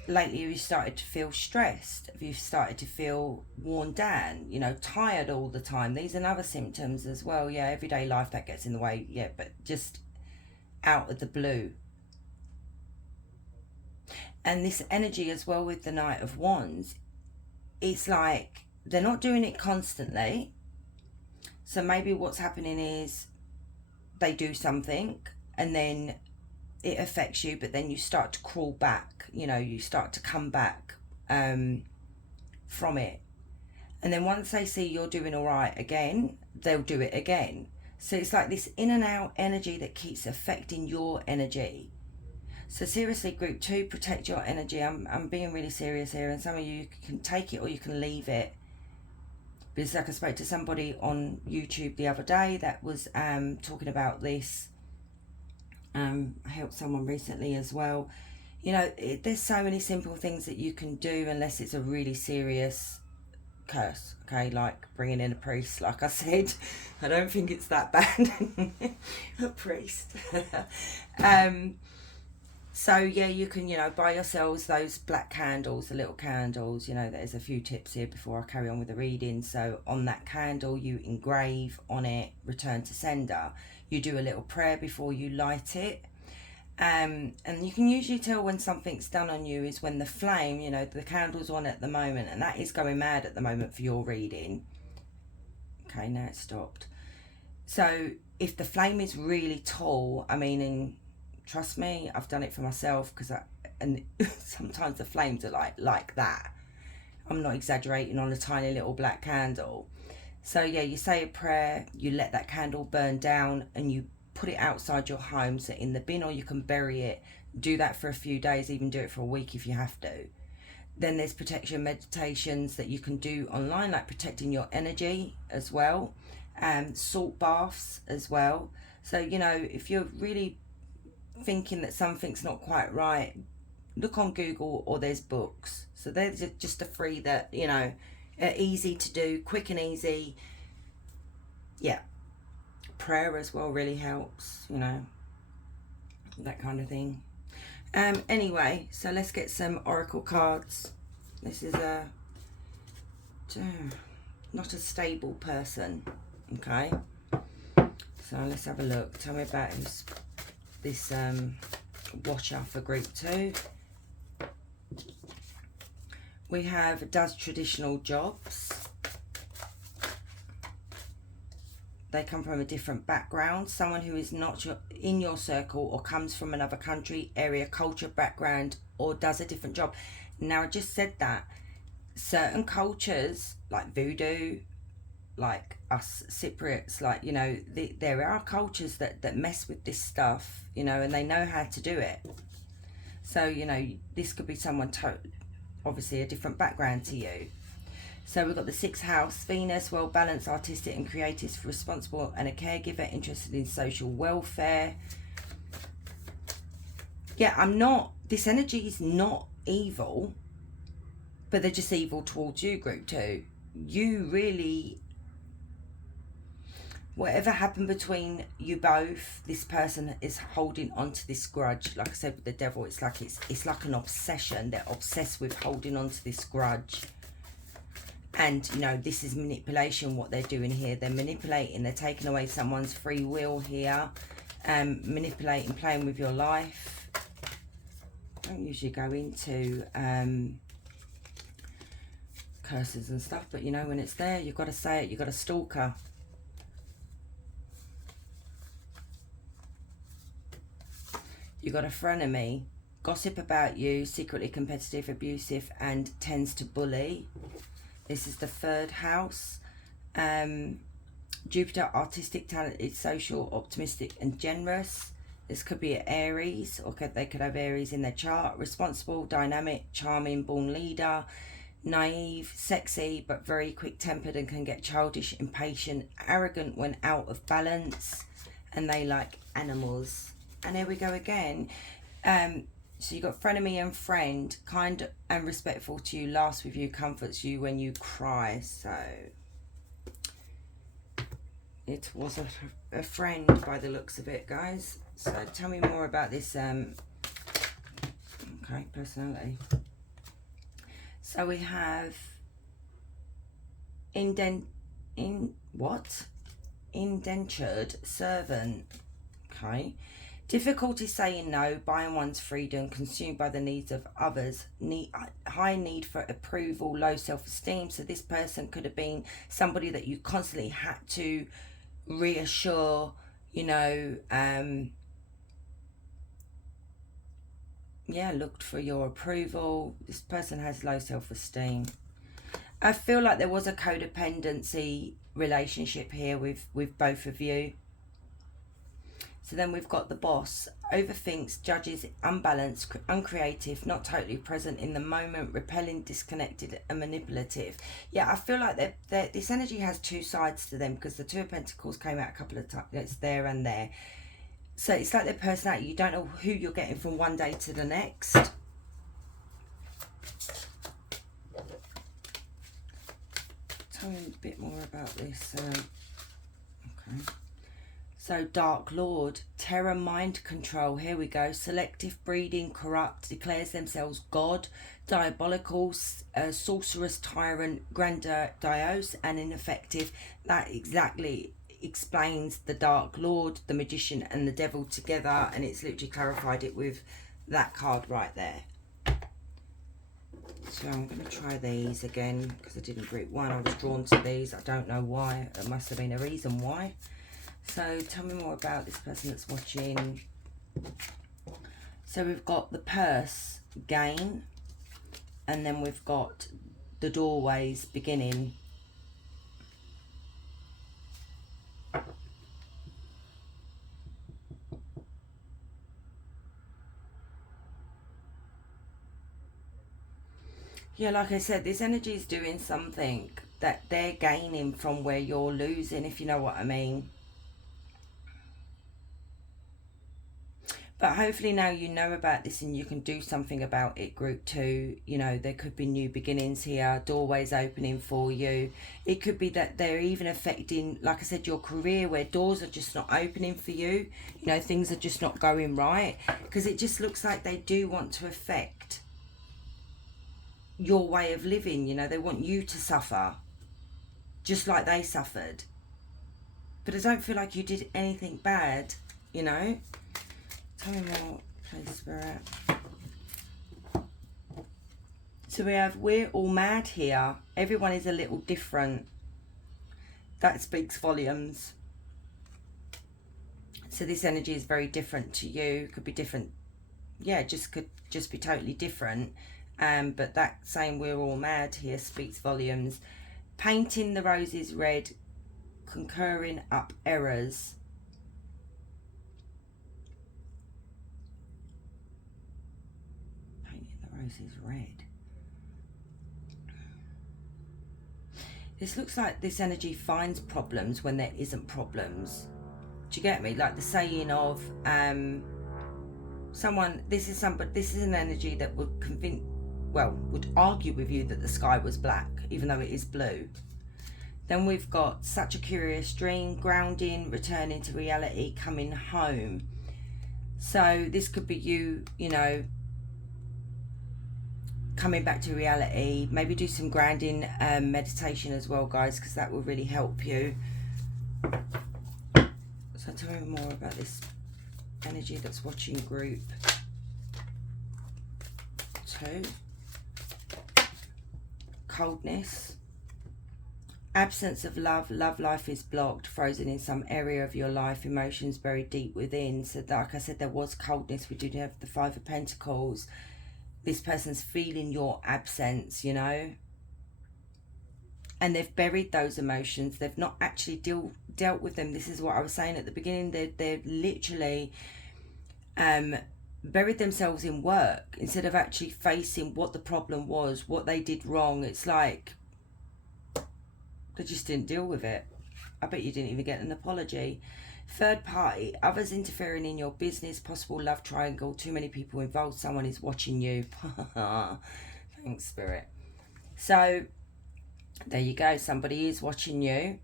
lately have you started to feel stressed? Have you started to feel worn down? You know, tired all the time? These are other symptoms as well. Yeah, everyday life that gets in the way. Yeah, but just out of the blue. And this energy as well with the Knight of Wands, it's like they're not doing it constantly. So maybe what's happening is they do something and then it affects you, but then you start to crawl back, you know, you start to come back from it. And then once they see you're doing all right again, they'll do it again. So it's like this in and out energy that keeps affecting your energy. So seriously, group 2, protect your energy. I'm being really serious here, and some of you can take it or you can leave it. Because like I spoke to somebody on YouTube the other day that was talking about this. I helped someone recently as well. You know, there's so many simple things that you can do unless it's a really serious curse, okay? Like bringing in a priest, like I said. I don't think it's that bad. A priest. So yeah, you can, you know, buy yourselves those black candles, the little candles. You know, there's a few tips here before I carry on with the reading. So on that candle, you engrave on it, return to sender. You do a little prayer before you light it. And you can usually tell when something's done on you is when the flame, you know, the candle's on at the moment, and that is going mad at the moment for your reading. Okay, now it's stopped. So if the flame is really tall, I mean, and trust me, I've done it for myself, and sometimes the flames are like that. I'm not exaggerating, on a tiny little black candle. So yeah, you say a prayer, you let that candle burn down, and you put it outside your home, so in the bin, or you can bury it. Do that for a few days, even do it for a week if you have to. Then there's protection meditations that you can do online, like protecting your energy as well. Salt baths as well. So, you know, if you're really thinking that something's not quite right, look on Google, or there's books. So there's just a free that, you know, are easy to do, quick and easy. Yeah. Prayer as well really helps, you know, that kind of thing. Anyway, so let's get some oracle cards. This is not a stable person. Okay, so let's have a look. Tell me about this watcher for group 2. We have does traditional jobs. They come from a different background. Someone who is not in your circle, or comes from another country, area, culture, background, or does a different job. Now, I just said that certain cultures, like voodoo, like us Cypriots, like, you know, there are cultures that mess with this stuff, you know, and they know how to do it. So, you know, this could be someone obviously a different background to you. So we've got the 6th house, Venus, well-balanced, artistic and creative, responsible and a caregiver, interested in social welfare. Yeah, this energy is not evil, but they're just evil towards you, group 2. You really, whatever happened between you both, this person is holding on to this grudge. Like I said with the devil, it's like an obsession. They're obsessed with holding on to this grudge. And, you know, this is manipulation, what they're doing here. They're manipulating. They're taking away someone's free will here. Manipulating, playing with your life. I don't usually go into curses and stuff. But, you know, when it's there, you've got to say it. You've got to stalk her. You've got a frenemy. Gossip about you. Secretly competitive, abusive, and tends to bully. This is the 3rd house. Jupiter, artistic, talented, social, optimistic, and generous. This could be Aries, or they could have Aries in their chart. Responsible, dynamic, charming, born leader. Naive, sexy, but very quick-tempered and can get childish, impatient, arrogant when out of balance. And they like animals. And here we go again. So you've got frenemy and friend, kind and respectful to you, laughs with you, comforts you when you cry. So it was a friend by the looks of it, guys. So tell me more about this personality. So we have indentured servant. Okay. Difficulty saying no, buying one's freedom, consumed by the needs of others, high need for approval, low self-esteem. So this person could have been somebody that you constantly had to reassure, you know, looked for your approval. This person has low self-esteem. I feel like there was a codependency relationship here with both of you. So then we've got the boss, overthinks, judges, unbalanced, uncreative, not totally present in the moment, repelling, disconnected, and manipulative. Yeah, I feel like this energy has 2 sides to them, because the 2 of Pentacles came out a couple of times. It's there and there. So it's like their personality. You don't know who you're getting from one day to the next. Tell me a bit more about this. Okay. So, Dark Lord, terror, mind control. Here we go. Selective breeding, corrupt, declares themselves God, diabolical, sorceress, tyrant, grandiose, and ineffective. That exactly explains the Dark Lord, the Magician and the Devil together, and it's literally clarified it with that card right there. So I'm going to try these again because I didn't group one. I was drawn to these. I don't know why. There must have been a reason why. So tell me more about this person that's watching. So we've got the purse, gain, and then we've got the doorways, beginning. Yeah, like I said, this energy is doing something that they're gaining from where you're losing, if you know what I mean. But hopefully now you know about this and you can do something about it, group 2. You know, there could be new beginnings here, doorways opening for you. It could be that they're even affecting, like I said, your career, where doors are just not opening for you. You know, things are just not going right. Because it just looks like they do want to affect your way of living. You know, they want you to suffer just like they suffered. But I don't feel like you did anything bad, you know. Tell me more, please, Spirit. So we have, we're all mad here. Everyone is a little different. That speaks volumes. So this energy is very different to you. Could be different. Yeah, could just be totally different. But that saying we're all mad here speaks volumes. Painting the roses red, concurring up errors. Roses red. This looks like this energy finds problems when there isn't problems. Do you get me? Like the saying of someone, this is an energy that would would argue with you that the sky was black even though it is blue. Then we've got such a curious dream, grounding, returning to reality, coming home. So this could be you, you know, coming back to reality. Maybe do some grounding meditation as well, guys, because that will really help you. So tell me more about this energy that's watching group 2. Coldness, absence of love life is blocked, frozen in some area of your life, emotions buried deep within. So like I said, there was coldness. We do have the 5 of Pentacles. This person's feeling your absence, you know, and they've buried those emotions. They've not actually dealt with them. This is what I was saying at the beginning. They've literally buried themselves in work instead of actually facing what the problem was, what they did wrong. It's like they just didn't deal with it. I bet you didn't even get an apology. Third party, others interfering in your business, possible love triangle, too many people involved, someone is watching you. Thanks, Spirit. So there you go, somebody is watching you,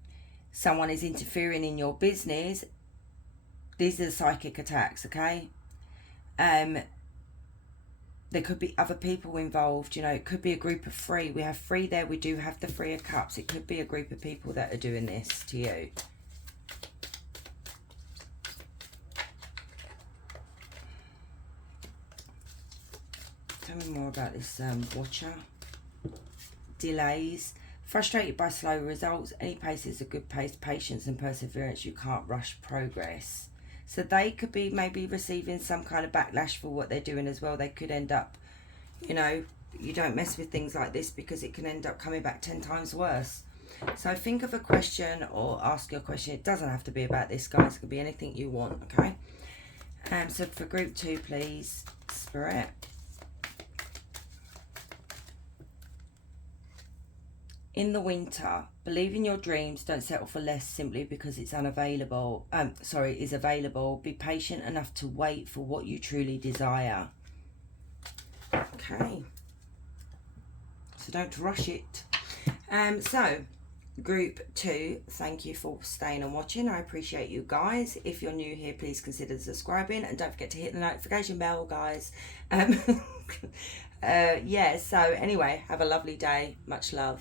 someone is interfering in your business. These are the psychic attacks, okay? There could be other people involved, you know, it could be a group of 3. We have 3 there, we do have the 3 of Cups. It could be a group of people that are doing this to you. Tell me more about this watcher. Delays, frustrated by slow results. Any pace is a good pace. Patience and perseverance. You can't rush progress. So they could be maybe receiving some kind of backlash for what they're doing as well. They could end up, you know, you don't mess with things like this because it can end up coming back 10 times worse. So think of a question or ask your question. It doesn't have to be about this, guys. It could be anything you want, okay? So for group 2, please, Spirit. In the winter, believe in your dreams. Don't settle for less simply because it's unavailable. Is available. Be patient enough to wait for what you truly desire. Okay. So don't rush it. So group 2, thank you for staying and watching. I appreciate you guys. If you're new here, please consider subscribing and don't forget to hit the notification bell, guys. Yeah, so anyway, have a lovely day. Much love.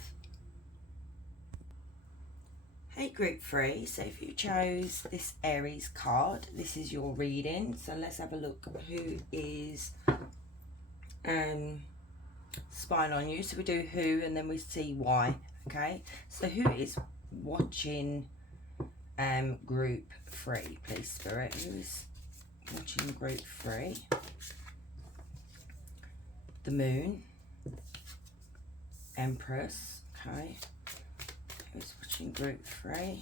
Hey group 3, so if you chose this Aries card, this is your reading. So let's have a look at who is spying on you. So we do who and then we see why. Okay, so who is watching group 3, please Spirit? Who is watching group 3? The Moon, Empress. Okay, who's watching group 3?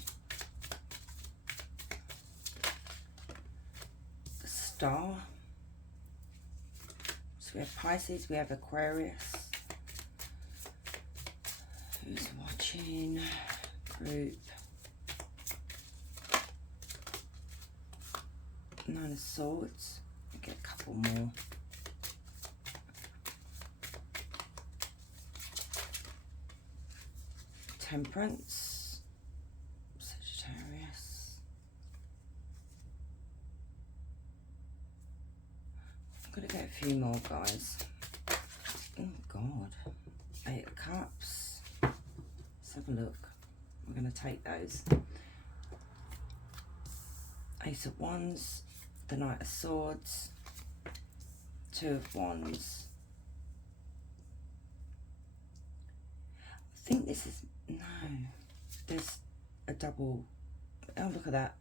The Star. So we have Pisces, we have Aquarius. Who's watching group? Nine of Swords. I'll get a couple more. Temperance. Sagittarius. I'm going to get a few more, guys. Oh, God. 8 of Cups. Let's have a look. We're going to take those. Ace of Wands. The Knight of Swords. 2 of Wands. I think this is... No. There's a double... Oh, look at that.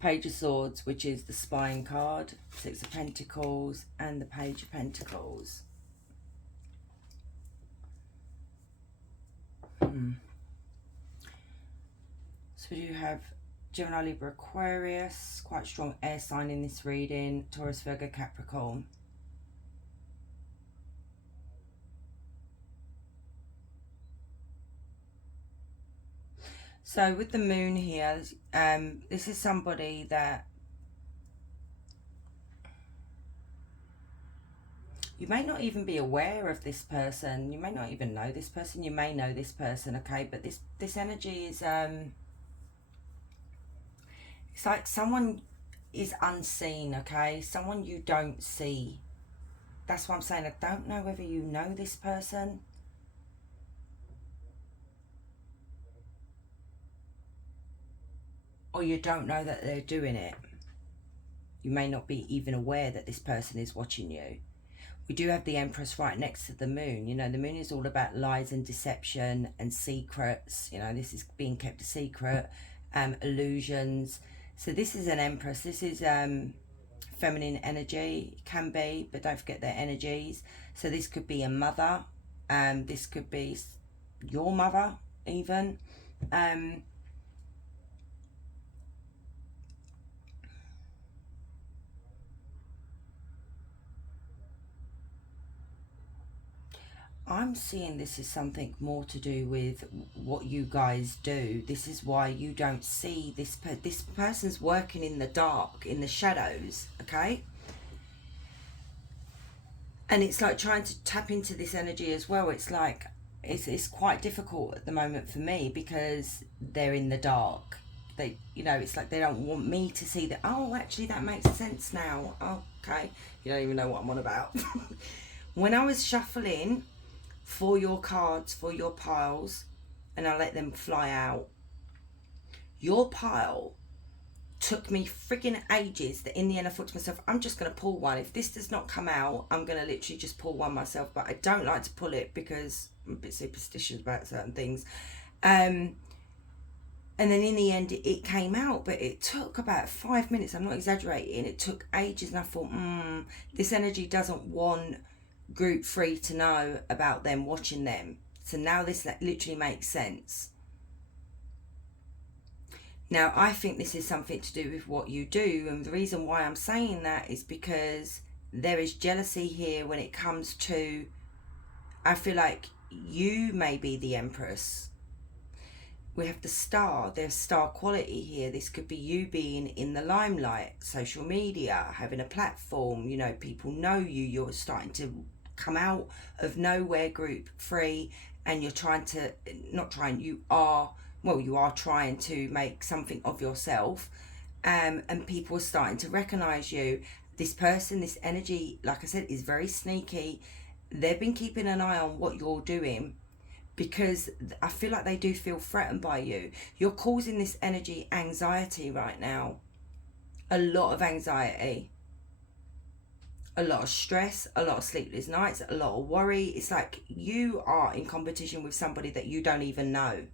Page of Swords, which is the spying card. 6 of Pentacles and the Page of Pentacles. So we do have Gemini, Libra, Aquarius, quite strong air sign in this reading, Taurus, Virgo, Capricorn. So with the Moon here, this is somebody that you may not even be aware of this person. You may not even know this person. You may know this person, okay? But this energy is... it's like someone is unseen, okay? Someone you don't see. That's what I'm saying. I don't know whether you know this person. Or you don't know that they're doing it. You may not be even aware that this person is watching you. We do have the Empress right next to the Moon. You know, the Moon is all about lies and deception and secrets. You know, this is being kept a secret. Illusions. So this is an Empress. This is feminine energy. It can be, but don't forget their energies. So this could be a mother. This could be your mother even. I'm seeing this is something more to do with what you guys do. This is why you don't see this person's working in the dark, in the shadows, okay? And it's like trying to tap into this energy as well. It's like, it's quite difficult at the moment for me because they're in the dark. They, you know, it's like they don't want me to see that, oh, actually that makes sense now. Oh, okay. You don't even know what I'm on about. When I was shuffling for your cards, for your piles, and I let them fly out, your pile took me freaking ages that in the end I thought to myself, I'm just going to pull one. If this does not come out, I'm going to literally just pull one myself. But I don't like to pull it because I'm a bit superstitious about certain things. And then in the end it came out, but it took about 5 minutes. I'm not exaggerating. It took ages, and I thought, this energy doesn't want group 3 to know about them watching them. So now this literally makes sense. Now I think this is something to do with what you do, and the reason why I'm saying that is because there is jealousy here when it comes to, I feel like you may be the Empress. We have the Star. There's star quality here. This could be you being in the limelight, social media, having a platform, you know, people know you, you're starting to come out of nowhere, group 3, and you're trying to, you are trying to make something of yourself, and people are starting to recognize you. This person, this energy, like I said, is very sneaky. They've been keeping an eye on what you're doing, because I feel like they do feel threatened by you. You're causing this energy anxiety right now. A lot of anxiety. A lot of stress, a lot of sleepless nights, a lot of worry. It's like you are in competition with somebody that you don't even know.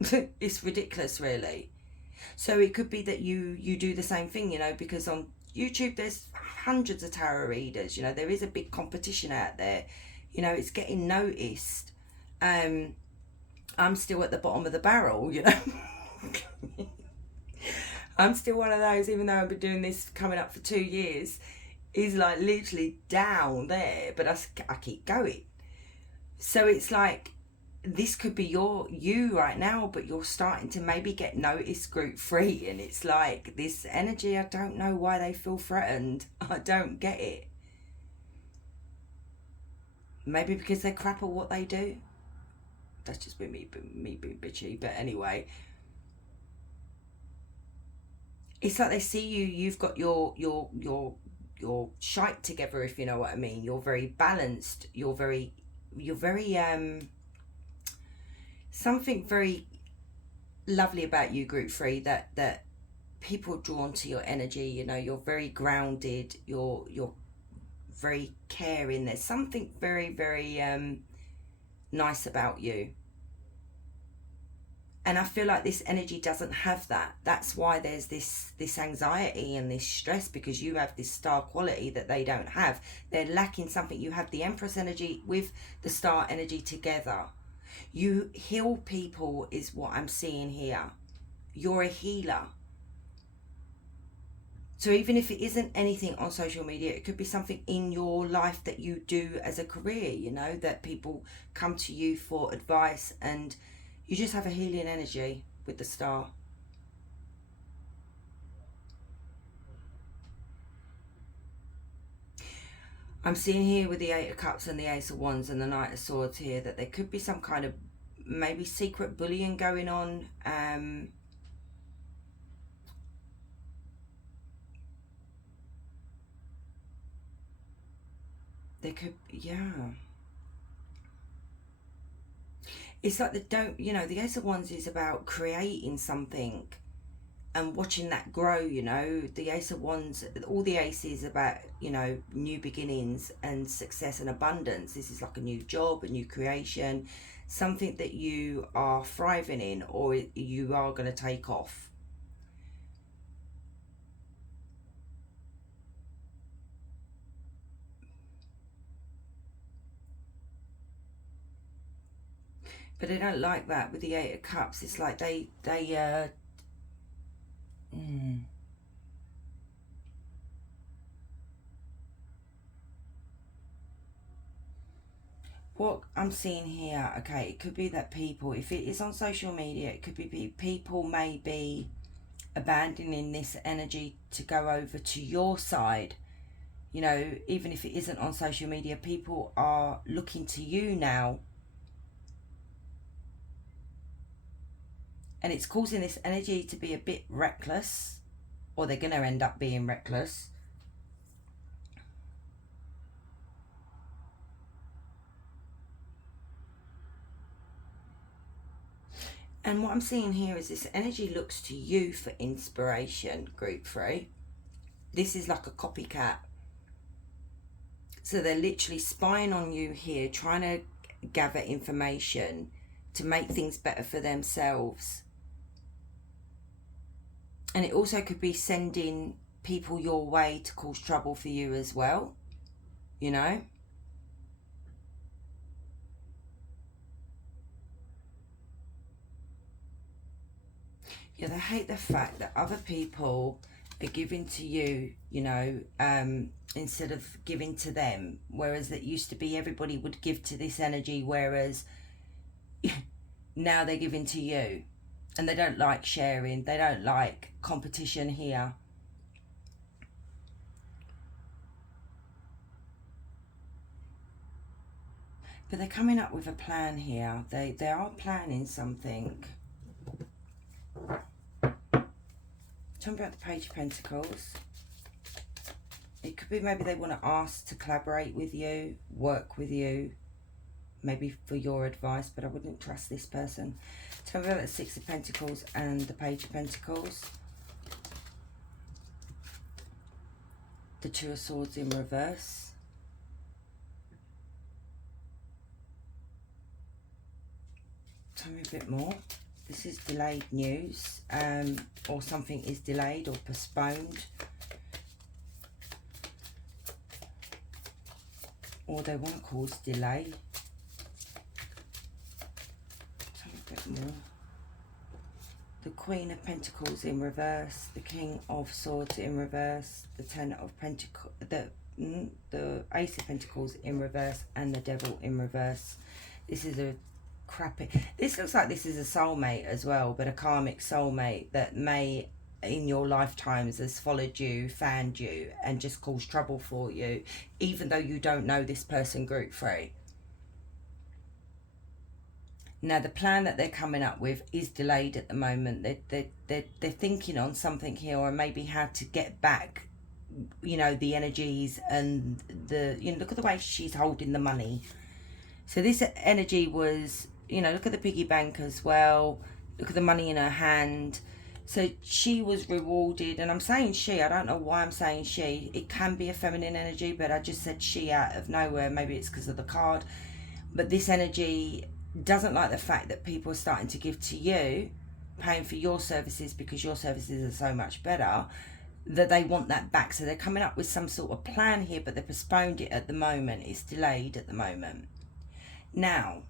It's ridiculous, really. So it could be that you do the same thing, you know, because on YouTube there's hundreds of tarot readers, you know, there is a big competition out there, you know, it's getting noticed. I'm still at the bottom of the barrel, you know. I'm still one of those, even though I've been doing this coming up for 2 years, is like literally down there, but I keep going. So it's like, this could be you right now, but you're starting to maybe get noticed, group 3, and it's like this energy, I don't know why they feel threatened. I don't get it. Maybe because they're crap at what they do. That's just been me being bitchy, but anyway. It's like they see you've got your shite together, if you know what I mean. You're very balanced, you're very something very lovely about you, group 3, that people are drawn to your energy, you know. You're very grounded, you're very caring. There's something very, very nice about you. And I feel like this energy doesn't have that. That's why there's this anxiety and this stress, because you have this star quality that they don't have. They're lacking something. You have the Empress energy with the star energy together. You heal people is what I'm seeing here. You're a healer. So even if it isn't anything on social media, it could be something in your life that you do as a career, you know, that people come to you for advice, and you just have a healing energy with the star. I'm seeing here with the 8 of Cups and the Ace of Wands and the Knight of Swords here that there could be some kind of maybe secret bullying going on. There could, yeah. It's like the Ace of Wands is about creating something and watching that grow, you know. The Ace of Wands, all the aces about, you know, new beginnings and success and abundance. This is like a new job, a new creation, something that you are thriving in, or you are going to take off. But they don't like that with the 8 of Cups. It's like what I'm seeing here, okay, it could be that people, if it is on social media, it could be people may be abandoning this energy to go over to your side. You know, even if it isn't on social media, people are looking to you now. And it's causing this energy to be a bit reckless, or they're going to end up being reckless. And what I'm seeing here is this energy looks to you for inspiration, group 3. This is like a copycat. So they're literally spying on you here, trying to gather information to make things better for themselves. And it also could be sending people your way to cause trouble for you as well, you know. Yeah, they hate the fact that other people are giving to you, you know, instead of giving to them. Whereas it used to be everybody would give to this energy, whereas now they're giving to you. And they don't like sharing. They don't like competition here. But they're coming up with a plan here. They are planning something. Talking about the Page of Pentacles. It could be maybe they want to ask to collaborate with you, work with you. maybe for your advice, but I wouldn't trust this person. Tell me about the Six of Pentacles and the Page of Pentacles. The Two of Swords in reverse. Tell me a bit more. This is delayed news, or something is delayed or postponed. Or they want to cause delay. Tell me a bit more. The Queen of Pentacles in reverse, the King of Swords in reverse, the Ten of Pentacles, the Ace of Pentacles in reverse, and the Devil in reverse. This is a crappy... This looks like this is a soulmate as well, but a karmic soulmate that may, in your lifetimes, has followed you, found you, and just caused trouble for you, even though you don't know this person group 3. Now, the plan that they're coming up with is delayed at the moment. They're thinking on something here, or maybe how to get back, you know, the energies and the, you know, look at the way she's holding the money. So this energy was, you know, look at the piggy bank as well. Look at the money in her hand. So she was rewarded, and I'm saying she, I don't know why I'm saying she. It can be a feminine energy, but I just said she out of nowhere. Maybe it's because of the card. But this energy doesn't like the fact that people are starting to give to you, paying for your services because your services are so much better, that they want that back. So they're coming up with some sort of plan here, but they postponed it at the moment. It's delayed at the moment. Now,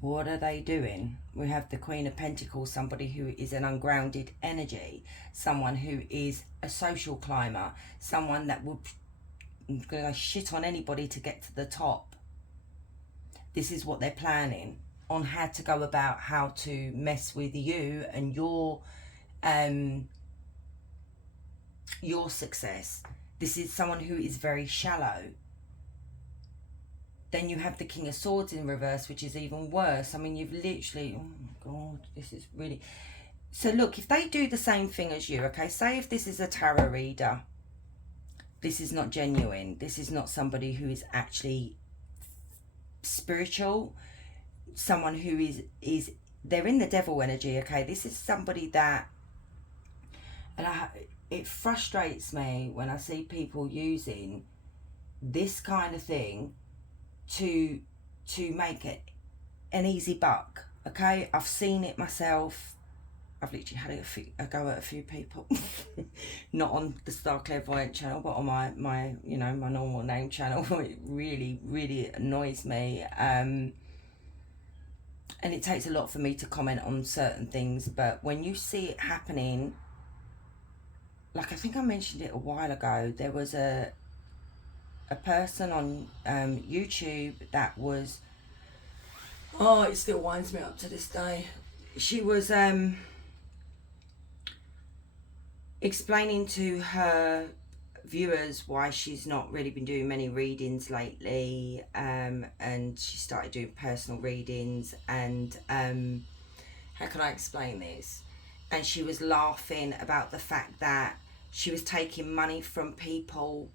what are they doing? We have the Queen of Pentacles, somebody who is an ungrounded energy, someone who is a social climber, someone that will go shit on anybody to get to the top. This is what they're planning on, how to go about how to mess with you and your success. This is someone who is very shallow. Then you have the King of Swords in reverse, which is even worse. I mean, you've literally, oh my God, this is really... So look, if they do the same thing as you, okay, say if this is a tarot reader, this is not genuine. This is not somebody who is actually spiritual. Someone who is they're in the devil energy, okay? This is somebody that, and it frustrates me when I see people using this kind of thing to make it an easy buck, okay? I've seen it myself. I've literally had a go at a few people. Not on the Star Clairvoyant channel, but on my you know, my normal name channel. It really, really annoys me. And it takes a lot for me to comment on certain things. But when you see it happening, like I think I mentioned it a while ago, there was a person on YouTube that was, oh, it still winds me up to this day. She was explaining to her viewers why she's not really been doing many readings lately, and she started doing personal readings, and how can I explain this? And she was laughing about the fact that she was taking money from people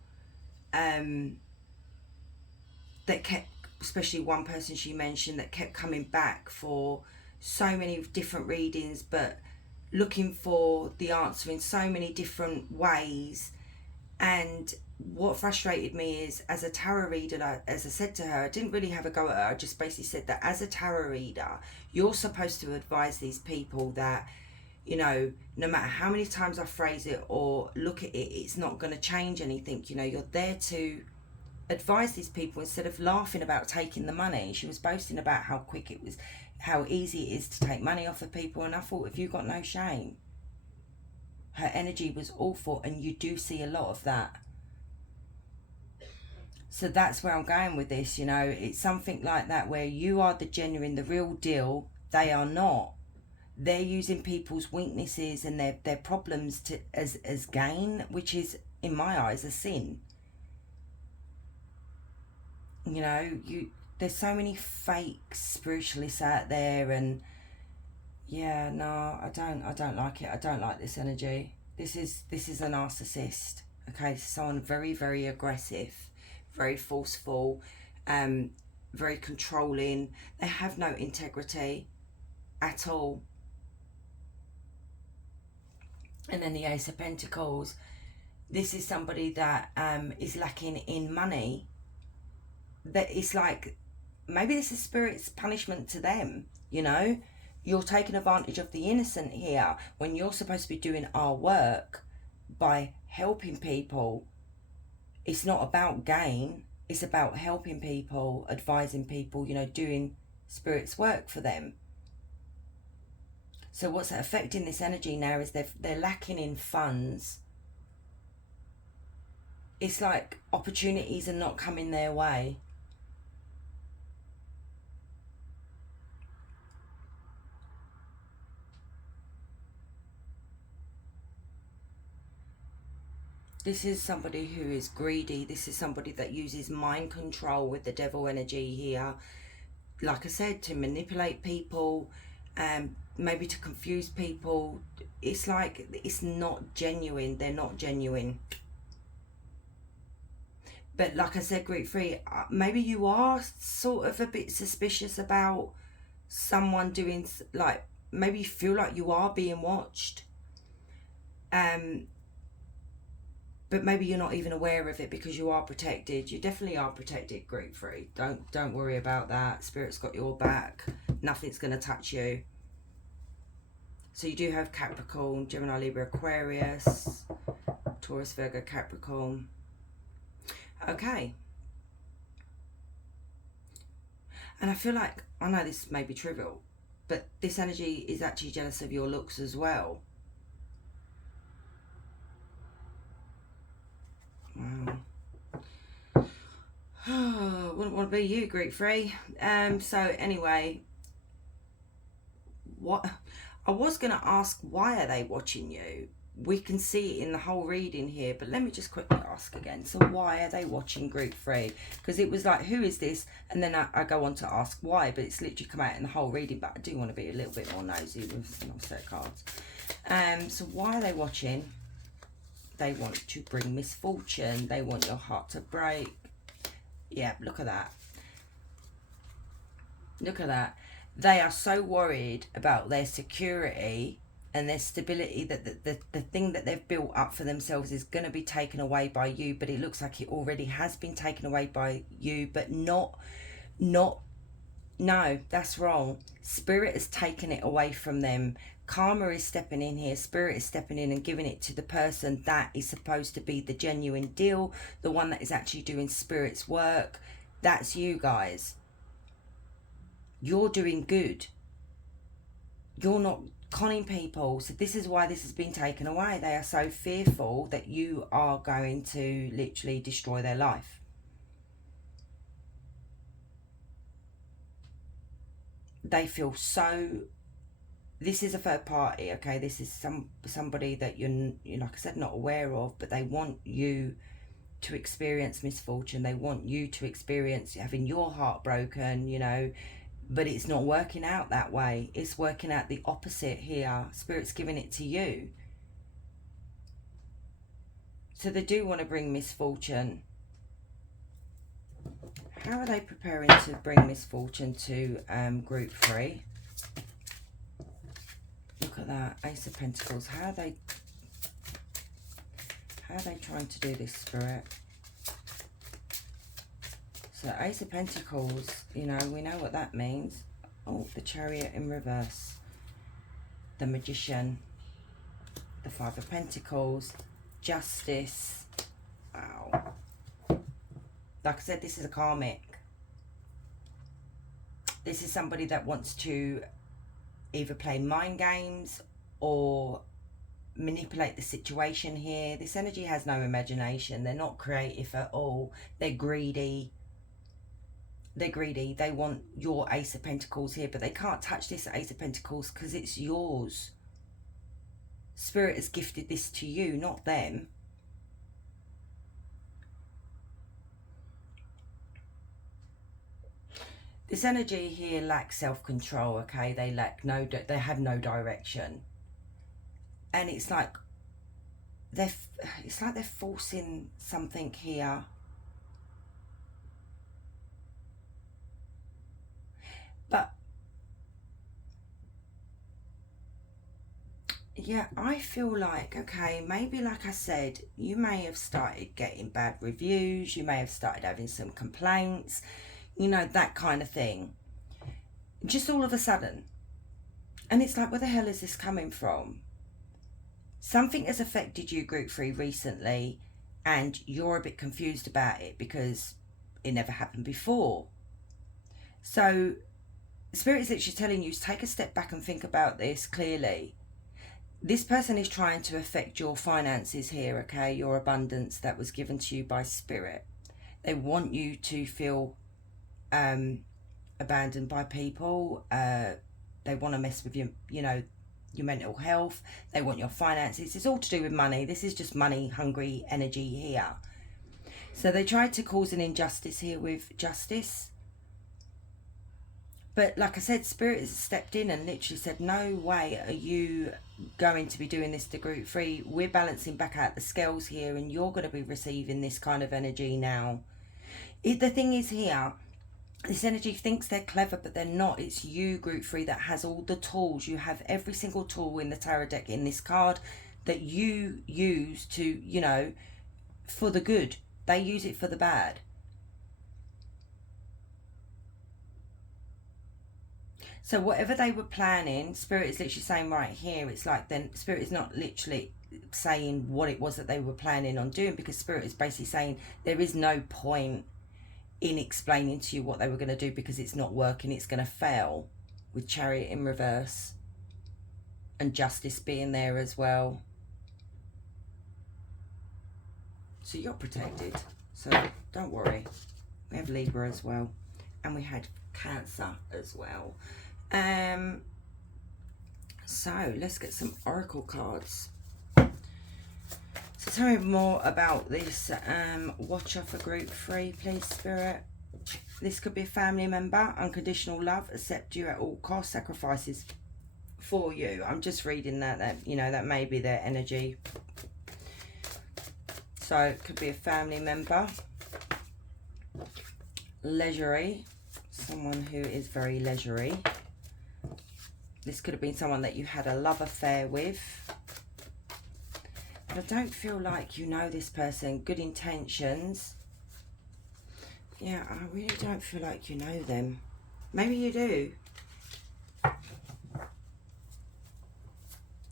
that kept, especially one person she mentioned, that kept coming back for so many different readings, but looking for the answer in so many different ways. And what frustrated me is, as a tarot reader, as I said to her, I didn't really have a go at her, I just basically said that as a tarot reader, you're supposed to advise these people that, you know, no matter how many times I phrase it or look at it, it's not going to change anything. You know, you're there to advise these people instead of laughing about taking the money. She was boasting about how quick it was, how easy it is to take money off of people, and I thought, if you got no shame? Her energy was awful, and you do see a lot of that. So that's where I'm going with this, you know. It's something like that where you are the genuine, the real deal. They are not. They're using people's weaknesses and their problems to as gain, which is, in my eyes, a sin. You know, there's so many fake spiritualists out there, and yeah, no, I don't like it. I don't like this energy. This is a narcissist. Okay, someone very, very aggressive, very forceful. very controlling. They have no integrity at all. And then the Ace of Pentacles, this is somebody that is lacking in money. That it's like, maybe this is Spirit's punishment to them, you know. You're taking advantage of the innocent here when you're supposed to be doing our work by helping people. It's not about gain. It's about helping people, advising people, you know, doing Spirit's work for them. So what's affecting this energy now is they're lacking in funds. It's like opportunities are not coming their way. This is somebody who is greedy. This is somebody that uses mind control with the devil energy here. Like I said, to manipulate people, maybe to confuse people. It's like, it's not genuine. They're not genuine. But like I said, group 3, maybe you are sort of a bit suspicious about someone doing, like, maybe you feel like you are being watched. But maybe you're not even aware of it because you are protected. You definitely are protected, group 3. Don't worry about that. Spirit's got your back. Nothing's going to touch you. So you do have Capricorn, Gemini, Libra, Aquarius, Taurus, Virgo, Capricorn. Okay. And I feel like, I know this may be trivial, but this energy is actually jealous of your looks as well. Wow. Wouldn't want to be you, group 3. So anyway, what I was going to ask, why are they watching you? We can see it in the whole reading here, but let me just quickly ask again. So why are they watching group 3? Because it was like, who is this? And then I go on to ask why, but it's literally come out in the whole reading. But I do want to be a little bit more nosy with some set of cards. So why are they watching? They want to bring misfortune. They want your heart to break. Yeah, look at that. Look at that. They are so worried about their security and their stability that the thing that they've built up for themselves is going to be taken away by you. But it looks like it already has been taken away by you, but no, that's wrong. Spirit has taken it away from them. Karma is stepping in here. Spirit is stepping in and giving it to the person that is supposed to be the genuine deal, the one that is actually doing Spirit's work. That's you guys. You're doing good. You're not conning people. So this is why this has been taken away. They are so fearful that you are going to literally destroy their life. They feel so... This is a third party, okay? This is somebody that you're, like I said, not aware of, but they want you to experience misfortune. They want you to experience having your heart broken, you know, but it's not working out that way. It's working out the opposite here. Spirit's giving it to you. So they do want to bring misfortune. How are they preparing to bring misfortune to group 3? Look at that, Ace of Pentacles. How are they trying to do this, Spirit? So Ace of Pentacles, you know, we know what that means. Oh, the Chariot in reverse. The Magician. The Five of Pentacles. Justice. Wow. Like I said, this is a karmic. This is somebody that wants to either play mind games or manipulate the situation here. This energy has no imagination. They're not creative at all. They're greedy. They're greedy. They want your Ace of Pentacles here, but they can't touch this Ace of Pentacles because it's yours. Spirit has gifted this to you, not them. This energy here lacks self-control, okay? They have no direction. And it's like they're forcing something here. Yeah, I feel like, okay, maybe like I said, you may have started getting bad reviews, you may have started having some complaints, you know, that kind of thing. Just all of a sudden. And it's like, where the hell is this coming from? Something has affected you, Group 3, recently, and you're a bit confused about it because it never happened before. So, Spirit is literally telling you to take a step back and think about this clearly. This person is trying to affect your finances here, okay? Your abundance that was given to you by Spirit. They want you to feel abandoned by people. They want to mess with your mental health. They want your finances. It's all to do with money. This is just money hungry energy here. So they tried to cause an injustice here with justice. But like I said, Spirit has stepped in and literally said, no way are you going to be doing this to Group 3. We're balancing back out the scales here and you're going to be receiving this kind of energy now. The thing is here, this energy thinks they're clever, but they're not. It's you, Group 3, that has all the tools. You have every single tool in the tarot deck in this card that you use to, for the good. They use it for the bad. So whatever they were planning, Spirit is literally saying right here, it's like then Spirit is not literally saying what it was that they were planning on doing, because Spirit is basically saying there is no point in explaining to you what they were going to do because it's not working, it's going to fail, with Chariot in reverse and Justice being there as well. So you're protected, so don't worry. We have Libra as well, and we had Cancer as well. So let's get some oracle cards. So tell me more about this watcher for Group 3, please, Spirit. This could be a family member, unconditional love, accept you at all costs, sacrifices for you. I'm just reading that that may be their energy. So it could be a family member, leisurely, someone who is very leisurely. This could have been someone that you had a love affair with. But I don't feel like you know this person. Good intentions. Yeah, I really don't feel like you know them. Maybe you do.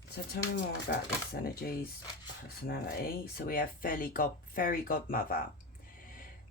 So tell me more about this energy's personality. So we have fairy godmother.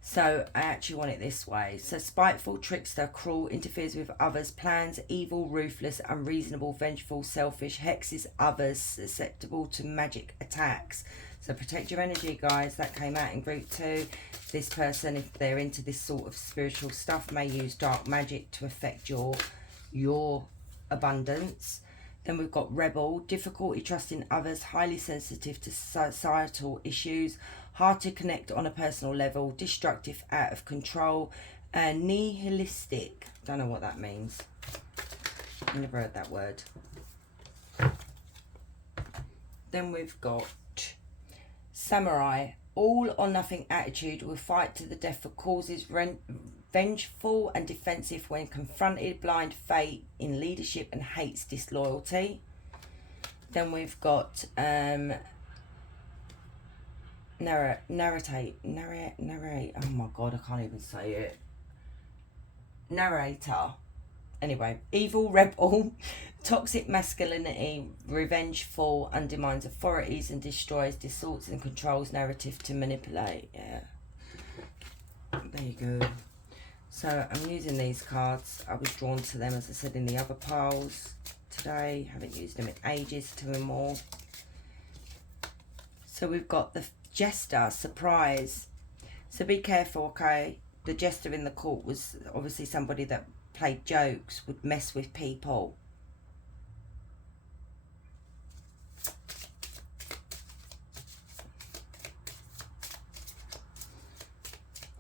So I actually want it this way. So spiteful, trickster, cruel, interferes with others' plans, evil, ruthless, unreasonable, vengeful, selfish, hexes others, susceptible to magic attacks. So protect your energy, guys. That came out in Group 2. This person, if they're into this sort of spiritual stuff, may use dark magic to affect your abundance. Then we've got rebel, difficulty trusting others, highly sensitive to societal issues, hard to connect on a personal level, destructive, out of control, nihilistic. Don't know what that means. I never heard that word. Then we've got samurai, all or nothing attitude, will fight to the death for causes, vengeful and defensive when confronted, blind faith in leadership and hates disloyalty. Then we've got narrate. Oh my god, I can't even say it. Narrator. Anyway, evil, rebel, toxic masculinity, revengeful, undermines authorities and destroys, distorts and controls narrative to manipulate. Yeah. There you go. So I'm using these cards. I was drawn to them, as I said, in the other piles today. Haven't used them in ages, 2 and more. So we've got the jester, surprise. So be careful, okay? The jester in the court was obviously somebody that played jokes, would mess with people.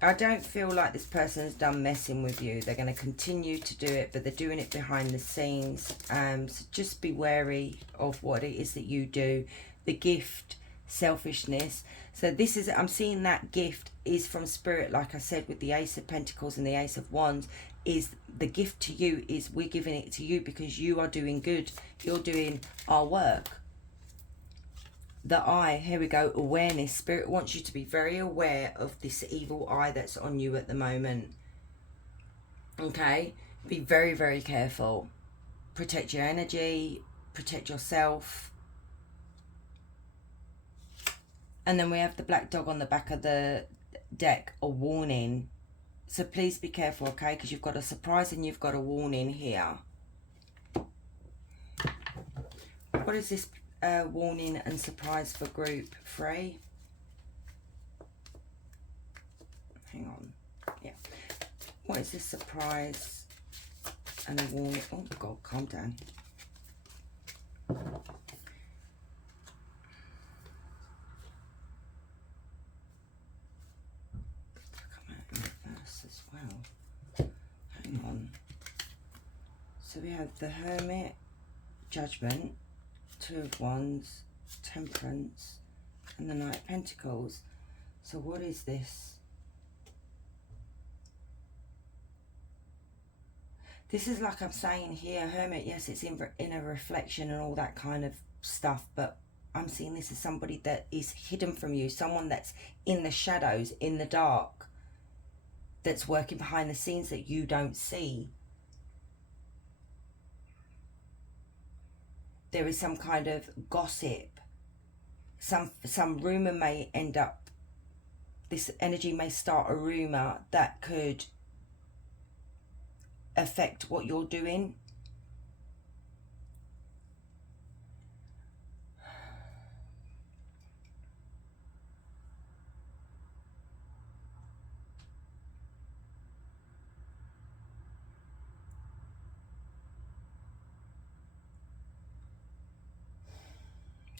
I don't feel like this person's done messing with you. They're going to continue to do it, but they're doing it behind the scenes. So just be wary of what it is that you do. The gift, selfishness. So this is, I'm seeing that gift is from Spirit, like I said, with the Ace of Pentacles and the Ace of Wands. Is the gift to you is we're giving it to you because you are doing good. You're doing our work. The eye, here we go, awareness. Spirit wants you to be very aware of this evil eye that's on you at the moment. Okay? Be very, very careful. Protect your energy, protect yourself. And then we have the black dog on the back of the deck, a warning. So please be careful, okay? Because you've got a surprise and you've got a warning here. What is this warning and surprise for group 3? Hang on. Yeah. What is this surprise and a warning? Oh, God, calm down. As well. Hang on. So we have the Hermit, Judgment, Two of Wands, Temperance, and the Knight of Pentacles. So what is this? This is like I'm saying here, Hermit, yes, it's in a reflection and all that kind of stuff, but I'm seeing this as somebody that is hidden from you, someone that's in the shadows, in the dark, that's working behind the scenes that you don't see. There is some kind of gossip. Some rumour may end up, this energy may start a rumour that could affect what you're doing.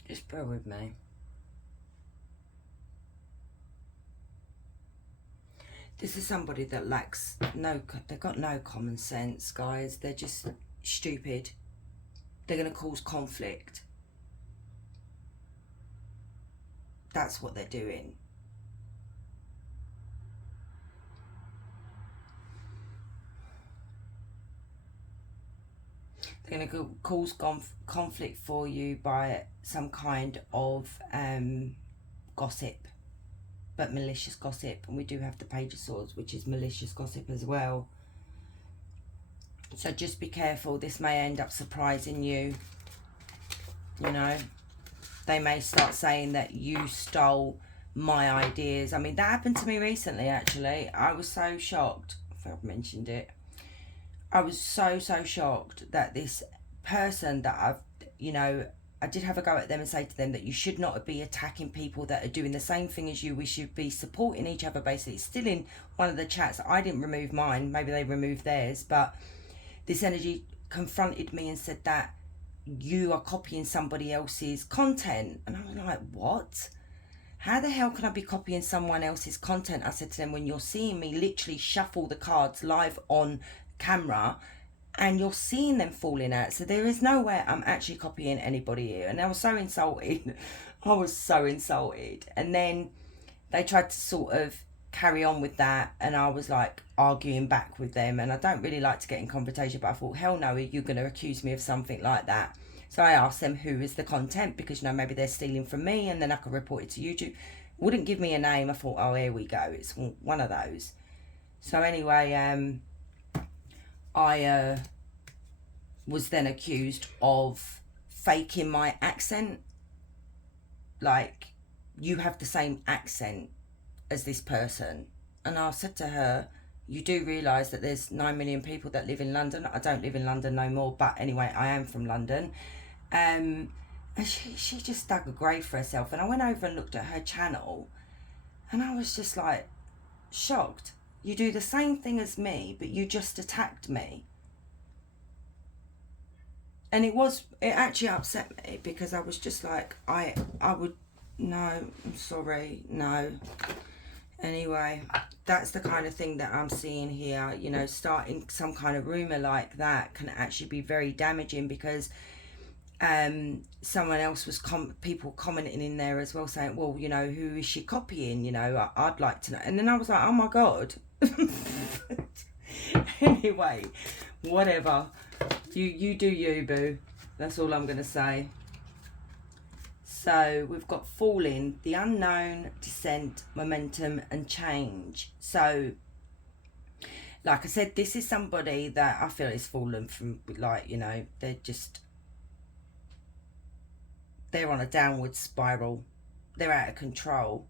Just bear with me. This is somebody that lacks they've got no common sense, guys. They're just stupid. They're going to cause conflict. That's what they're doing. They're going to cause conflict for you by some kind of gossip, but malicious gossip. And we do have the Page of Swords, which is malicious gossip as well. So just be careful. This may end up surprising you. You know, they may start saying that you stole my ideas. I mean, that happened to me recently, actually. I was so shocked. If I've mentioned it. I was so shocked that this person that I did have a go at them and say to them that you should not be attacking people that are doing the same thing as you. We should be supporting each other, basically. It's still in one of the chats. I didn't remove mine. Maybe they removed theirs. But this energy confronted me and said that you are copying somebody else's content. And I was like, what? How the hell can I be copying someone else's content? I said to them, when you're seeing me literally shuffle the cards live on camera and you're seeing them falling out, so there is no way I'm actually copying anybody here. And I was so insulted. I was so insulted. And then they tried to sort of carry on with that, and I was like arguing back with them, and I don't really like to get in confrontation, but I thought, hell no, you're going to accuse me of something like that. So I asked them who is the content, because maybe they're stealing from me, and then I could report it to YouTube. Wouldn't give me a name. I thought, oh, here we go, it's one of those. So anyway, I was then accused of faking my accent. Like, you have the same accent as this person. And I said to her, you do realise that there's 9 million people that live in London. I don't live in London no more, but anyway, I am from London. And she just dug a grave for herself. And I went over and looked at her channel, and I was just like shocked. You do the same thing as me, but you just attacked me. And it actually upset me, because I was just like, no, I'm sorry, no. Anyway, that's the kind of thing that I'm seeing here. Starting some kind of rumour like that can actually be very damaging, because someone else was people commenting in there as well, saying, well, who is she copying? I'd like to know. And then I was like, oh my God. Anyway, whatever. You do you, boo. That's all I'm going to say. So we've got falling, the unknown, descent, momentum and change. So like I said, this is somebody that I feel is fallen from, like, you know, they're on a downward spiral, they're out of control,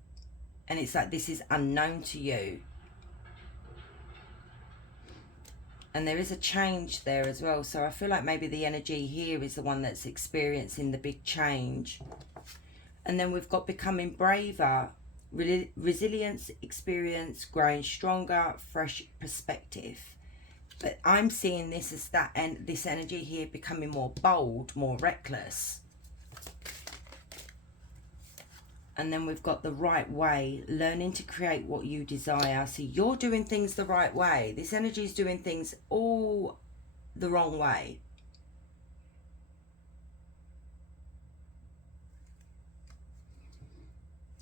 and it's like this is unknown to you. And there is a change there as well. So I feel like maybe the energy here is the one that's experiencing the big change. And then we've got becoming braver, resilience, experience, growing stronger, fresh perspective. But I'm seeing this as that, and this energy here becoming more bold, more reckless. And then we've got the right way, learning to create what you desire. So you're doing things the right way. This energy is doing things all the wrong way.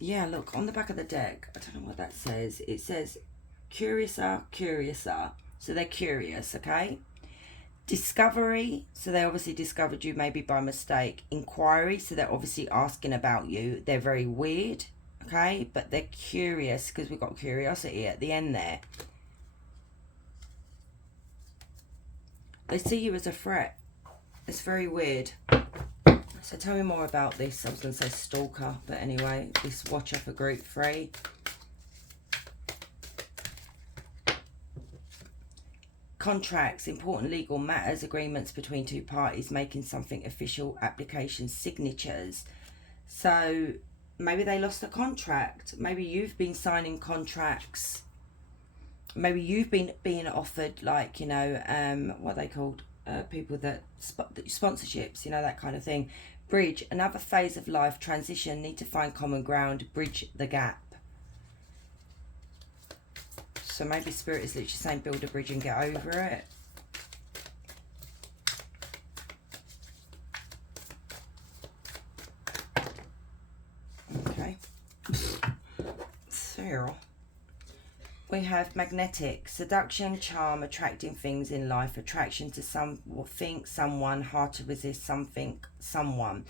Yeah, look, on the back of the deck, I don't know what that says. It says, curiouser, curiouser. So they're curious, okay? Discovery, so they obviously discovered you maybe by mistake. Inquiry, so they're obviously asking about you. They're very weird, okay? But they're curious, because we've got curiosity at the end there. They see you as a threat. It's very weird. So tell me more about this. I was going to say stalker, but anyway, this watcher for group 3. Contracts, important legal matters, agreements between two parties, making something official, applications, signatures. So maybe they lost a contract. Maybe you've been signing contracts. Maybe you've been being offered, like, you know, what are they called? People that sponsorships, you know, that kind of thing. Bridge, another phase of life, transition, need to find common ground, bridge the gap. So maybe Spirit is literally saying build a bridge and get over it. Okay. So we have magnetic, seduction, charm, attracting things in life, attraction to something, someone, hard to resist something, someone.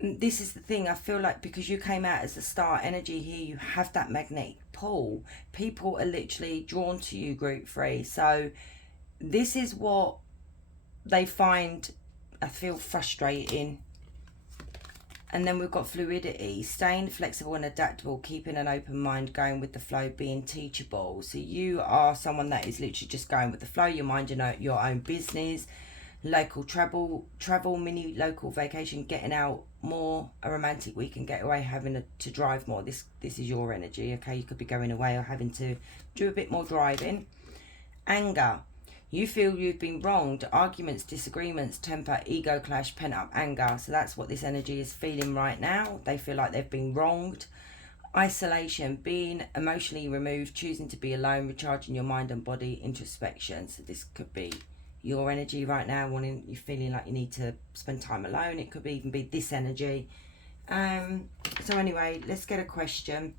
This is the thing, I feel like because you came out as a star energy here, you have that magnetic pull. People are literally drawn to you, group 3. So this is what they find, I feel, frustrating. And then we've got fluidity, staying flexible and adaptable, keeping an open mind, going with the flow, being teachable. So you are someone that is literally just going with the flow. You're minding your own business. Local travel, mini local vacation, getting out more, a romantic weekend getaway, having to drive more. This is your energy, okay? You could be going away or having to do a bit more driving. Anger, you feel you've been wronged, arguments, disagreements, temper, ego clash, pent up anger. So that's what this energy is feeling right now. They feel like they've been wronged. Isolation, being emotionally removed, choosing to be alone, recharging your mind and body, introspection. So this could be your energy right now, you feeling like you need to spend time alone. It could even be this energy. So anyway, let's get a question.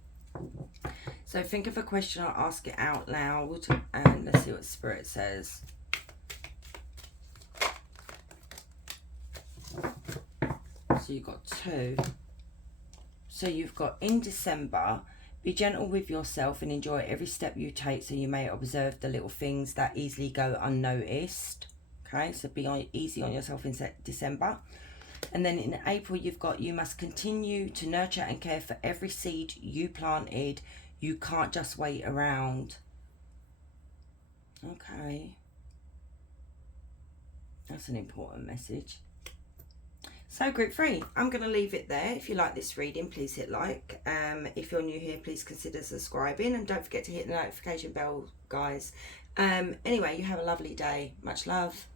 So think of a question or ask it out loud, and let's see what Spirit says. So you've got 2. So you've got, in December, be gentle with yourself and enjoy every step you take, so you may observe the little things that easily go unnoticed. Okay, so be easy on yourself in December. And then in April, you've got, you must continue to nurture and care for every seed you planted. You can't just wait around. Okay. That's an important message. So group 3, I'm going to leave it there. If you like this reading, please hit like. If you're new here, please consider subscribing, and don't forget to hit the notification bell, guys. Anyway, you have a lovely day. Much love.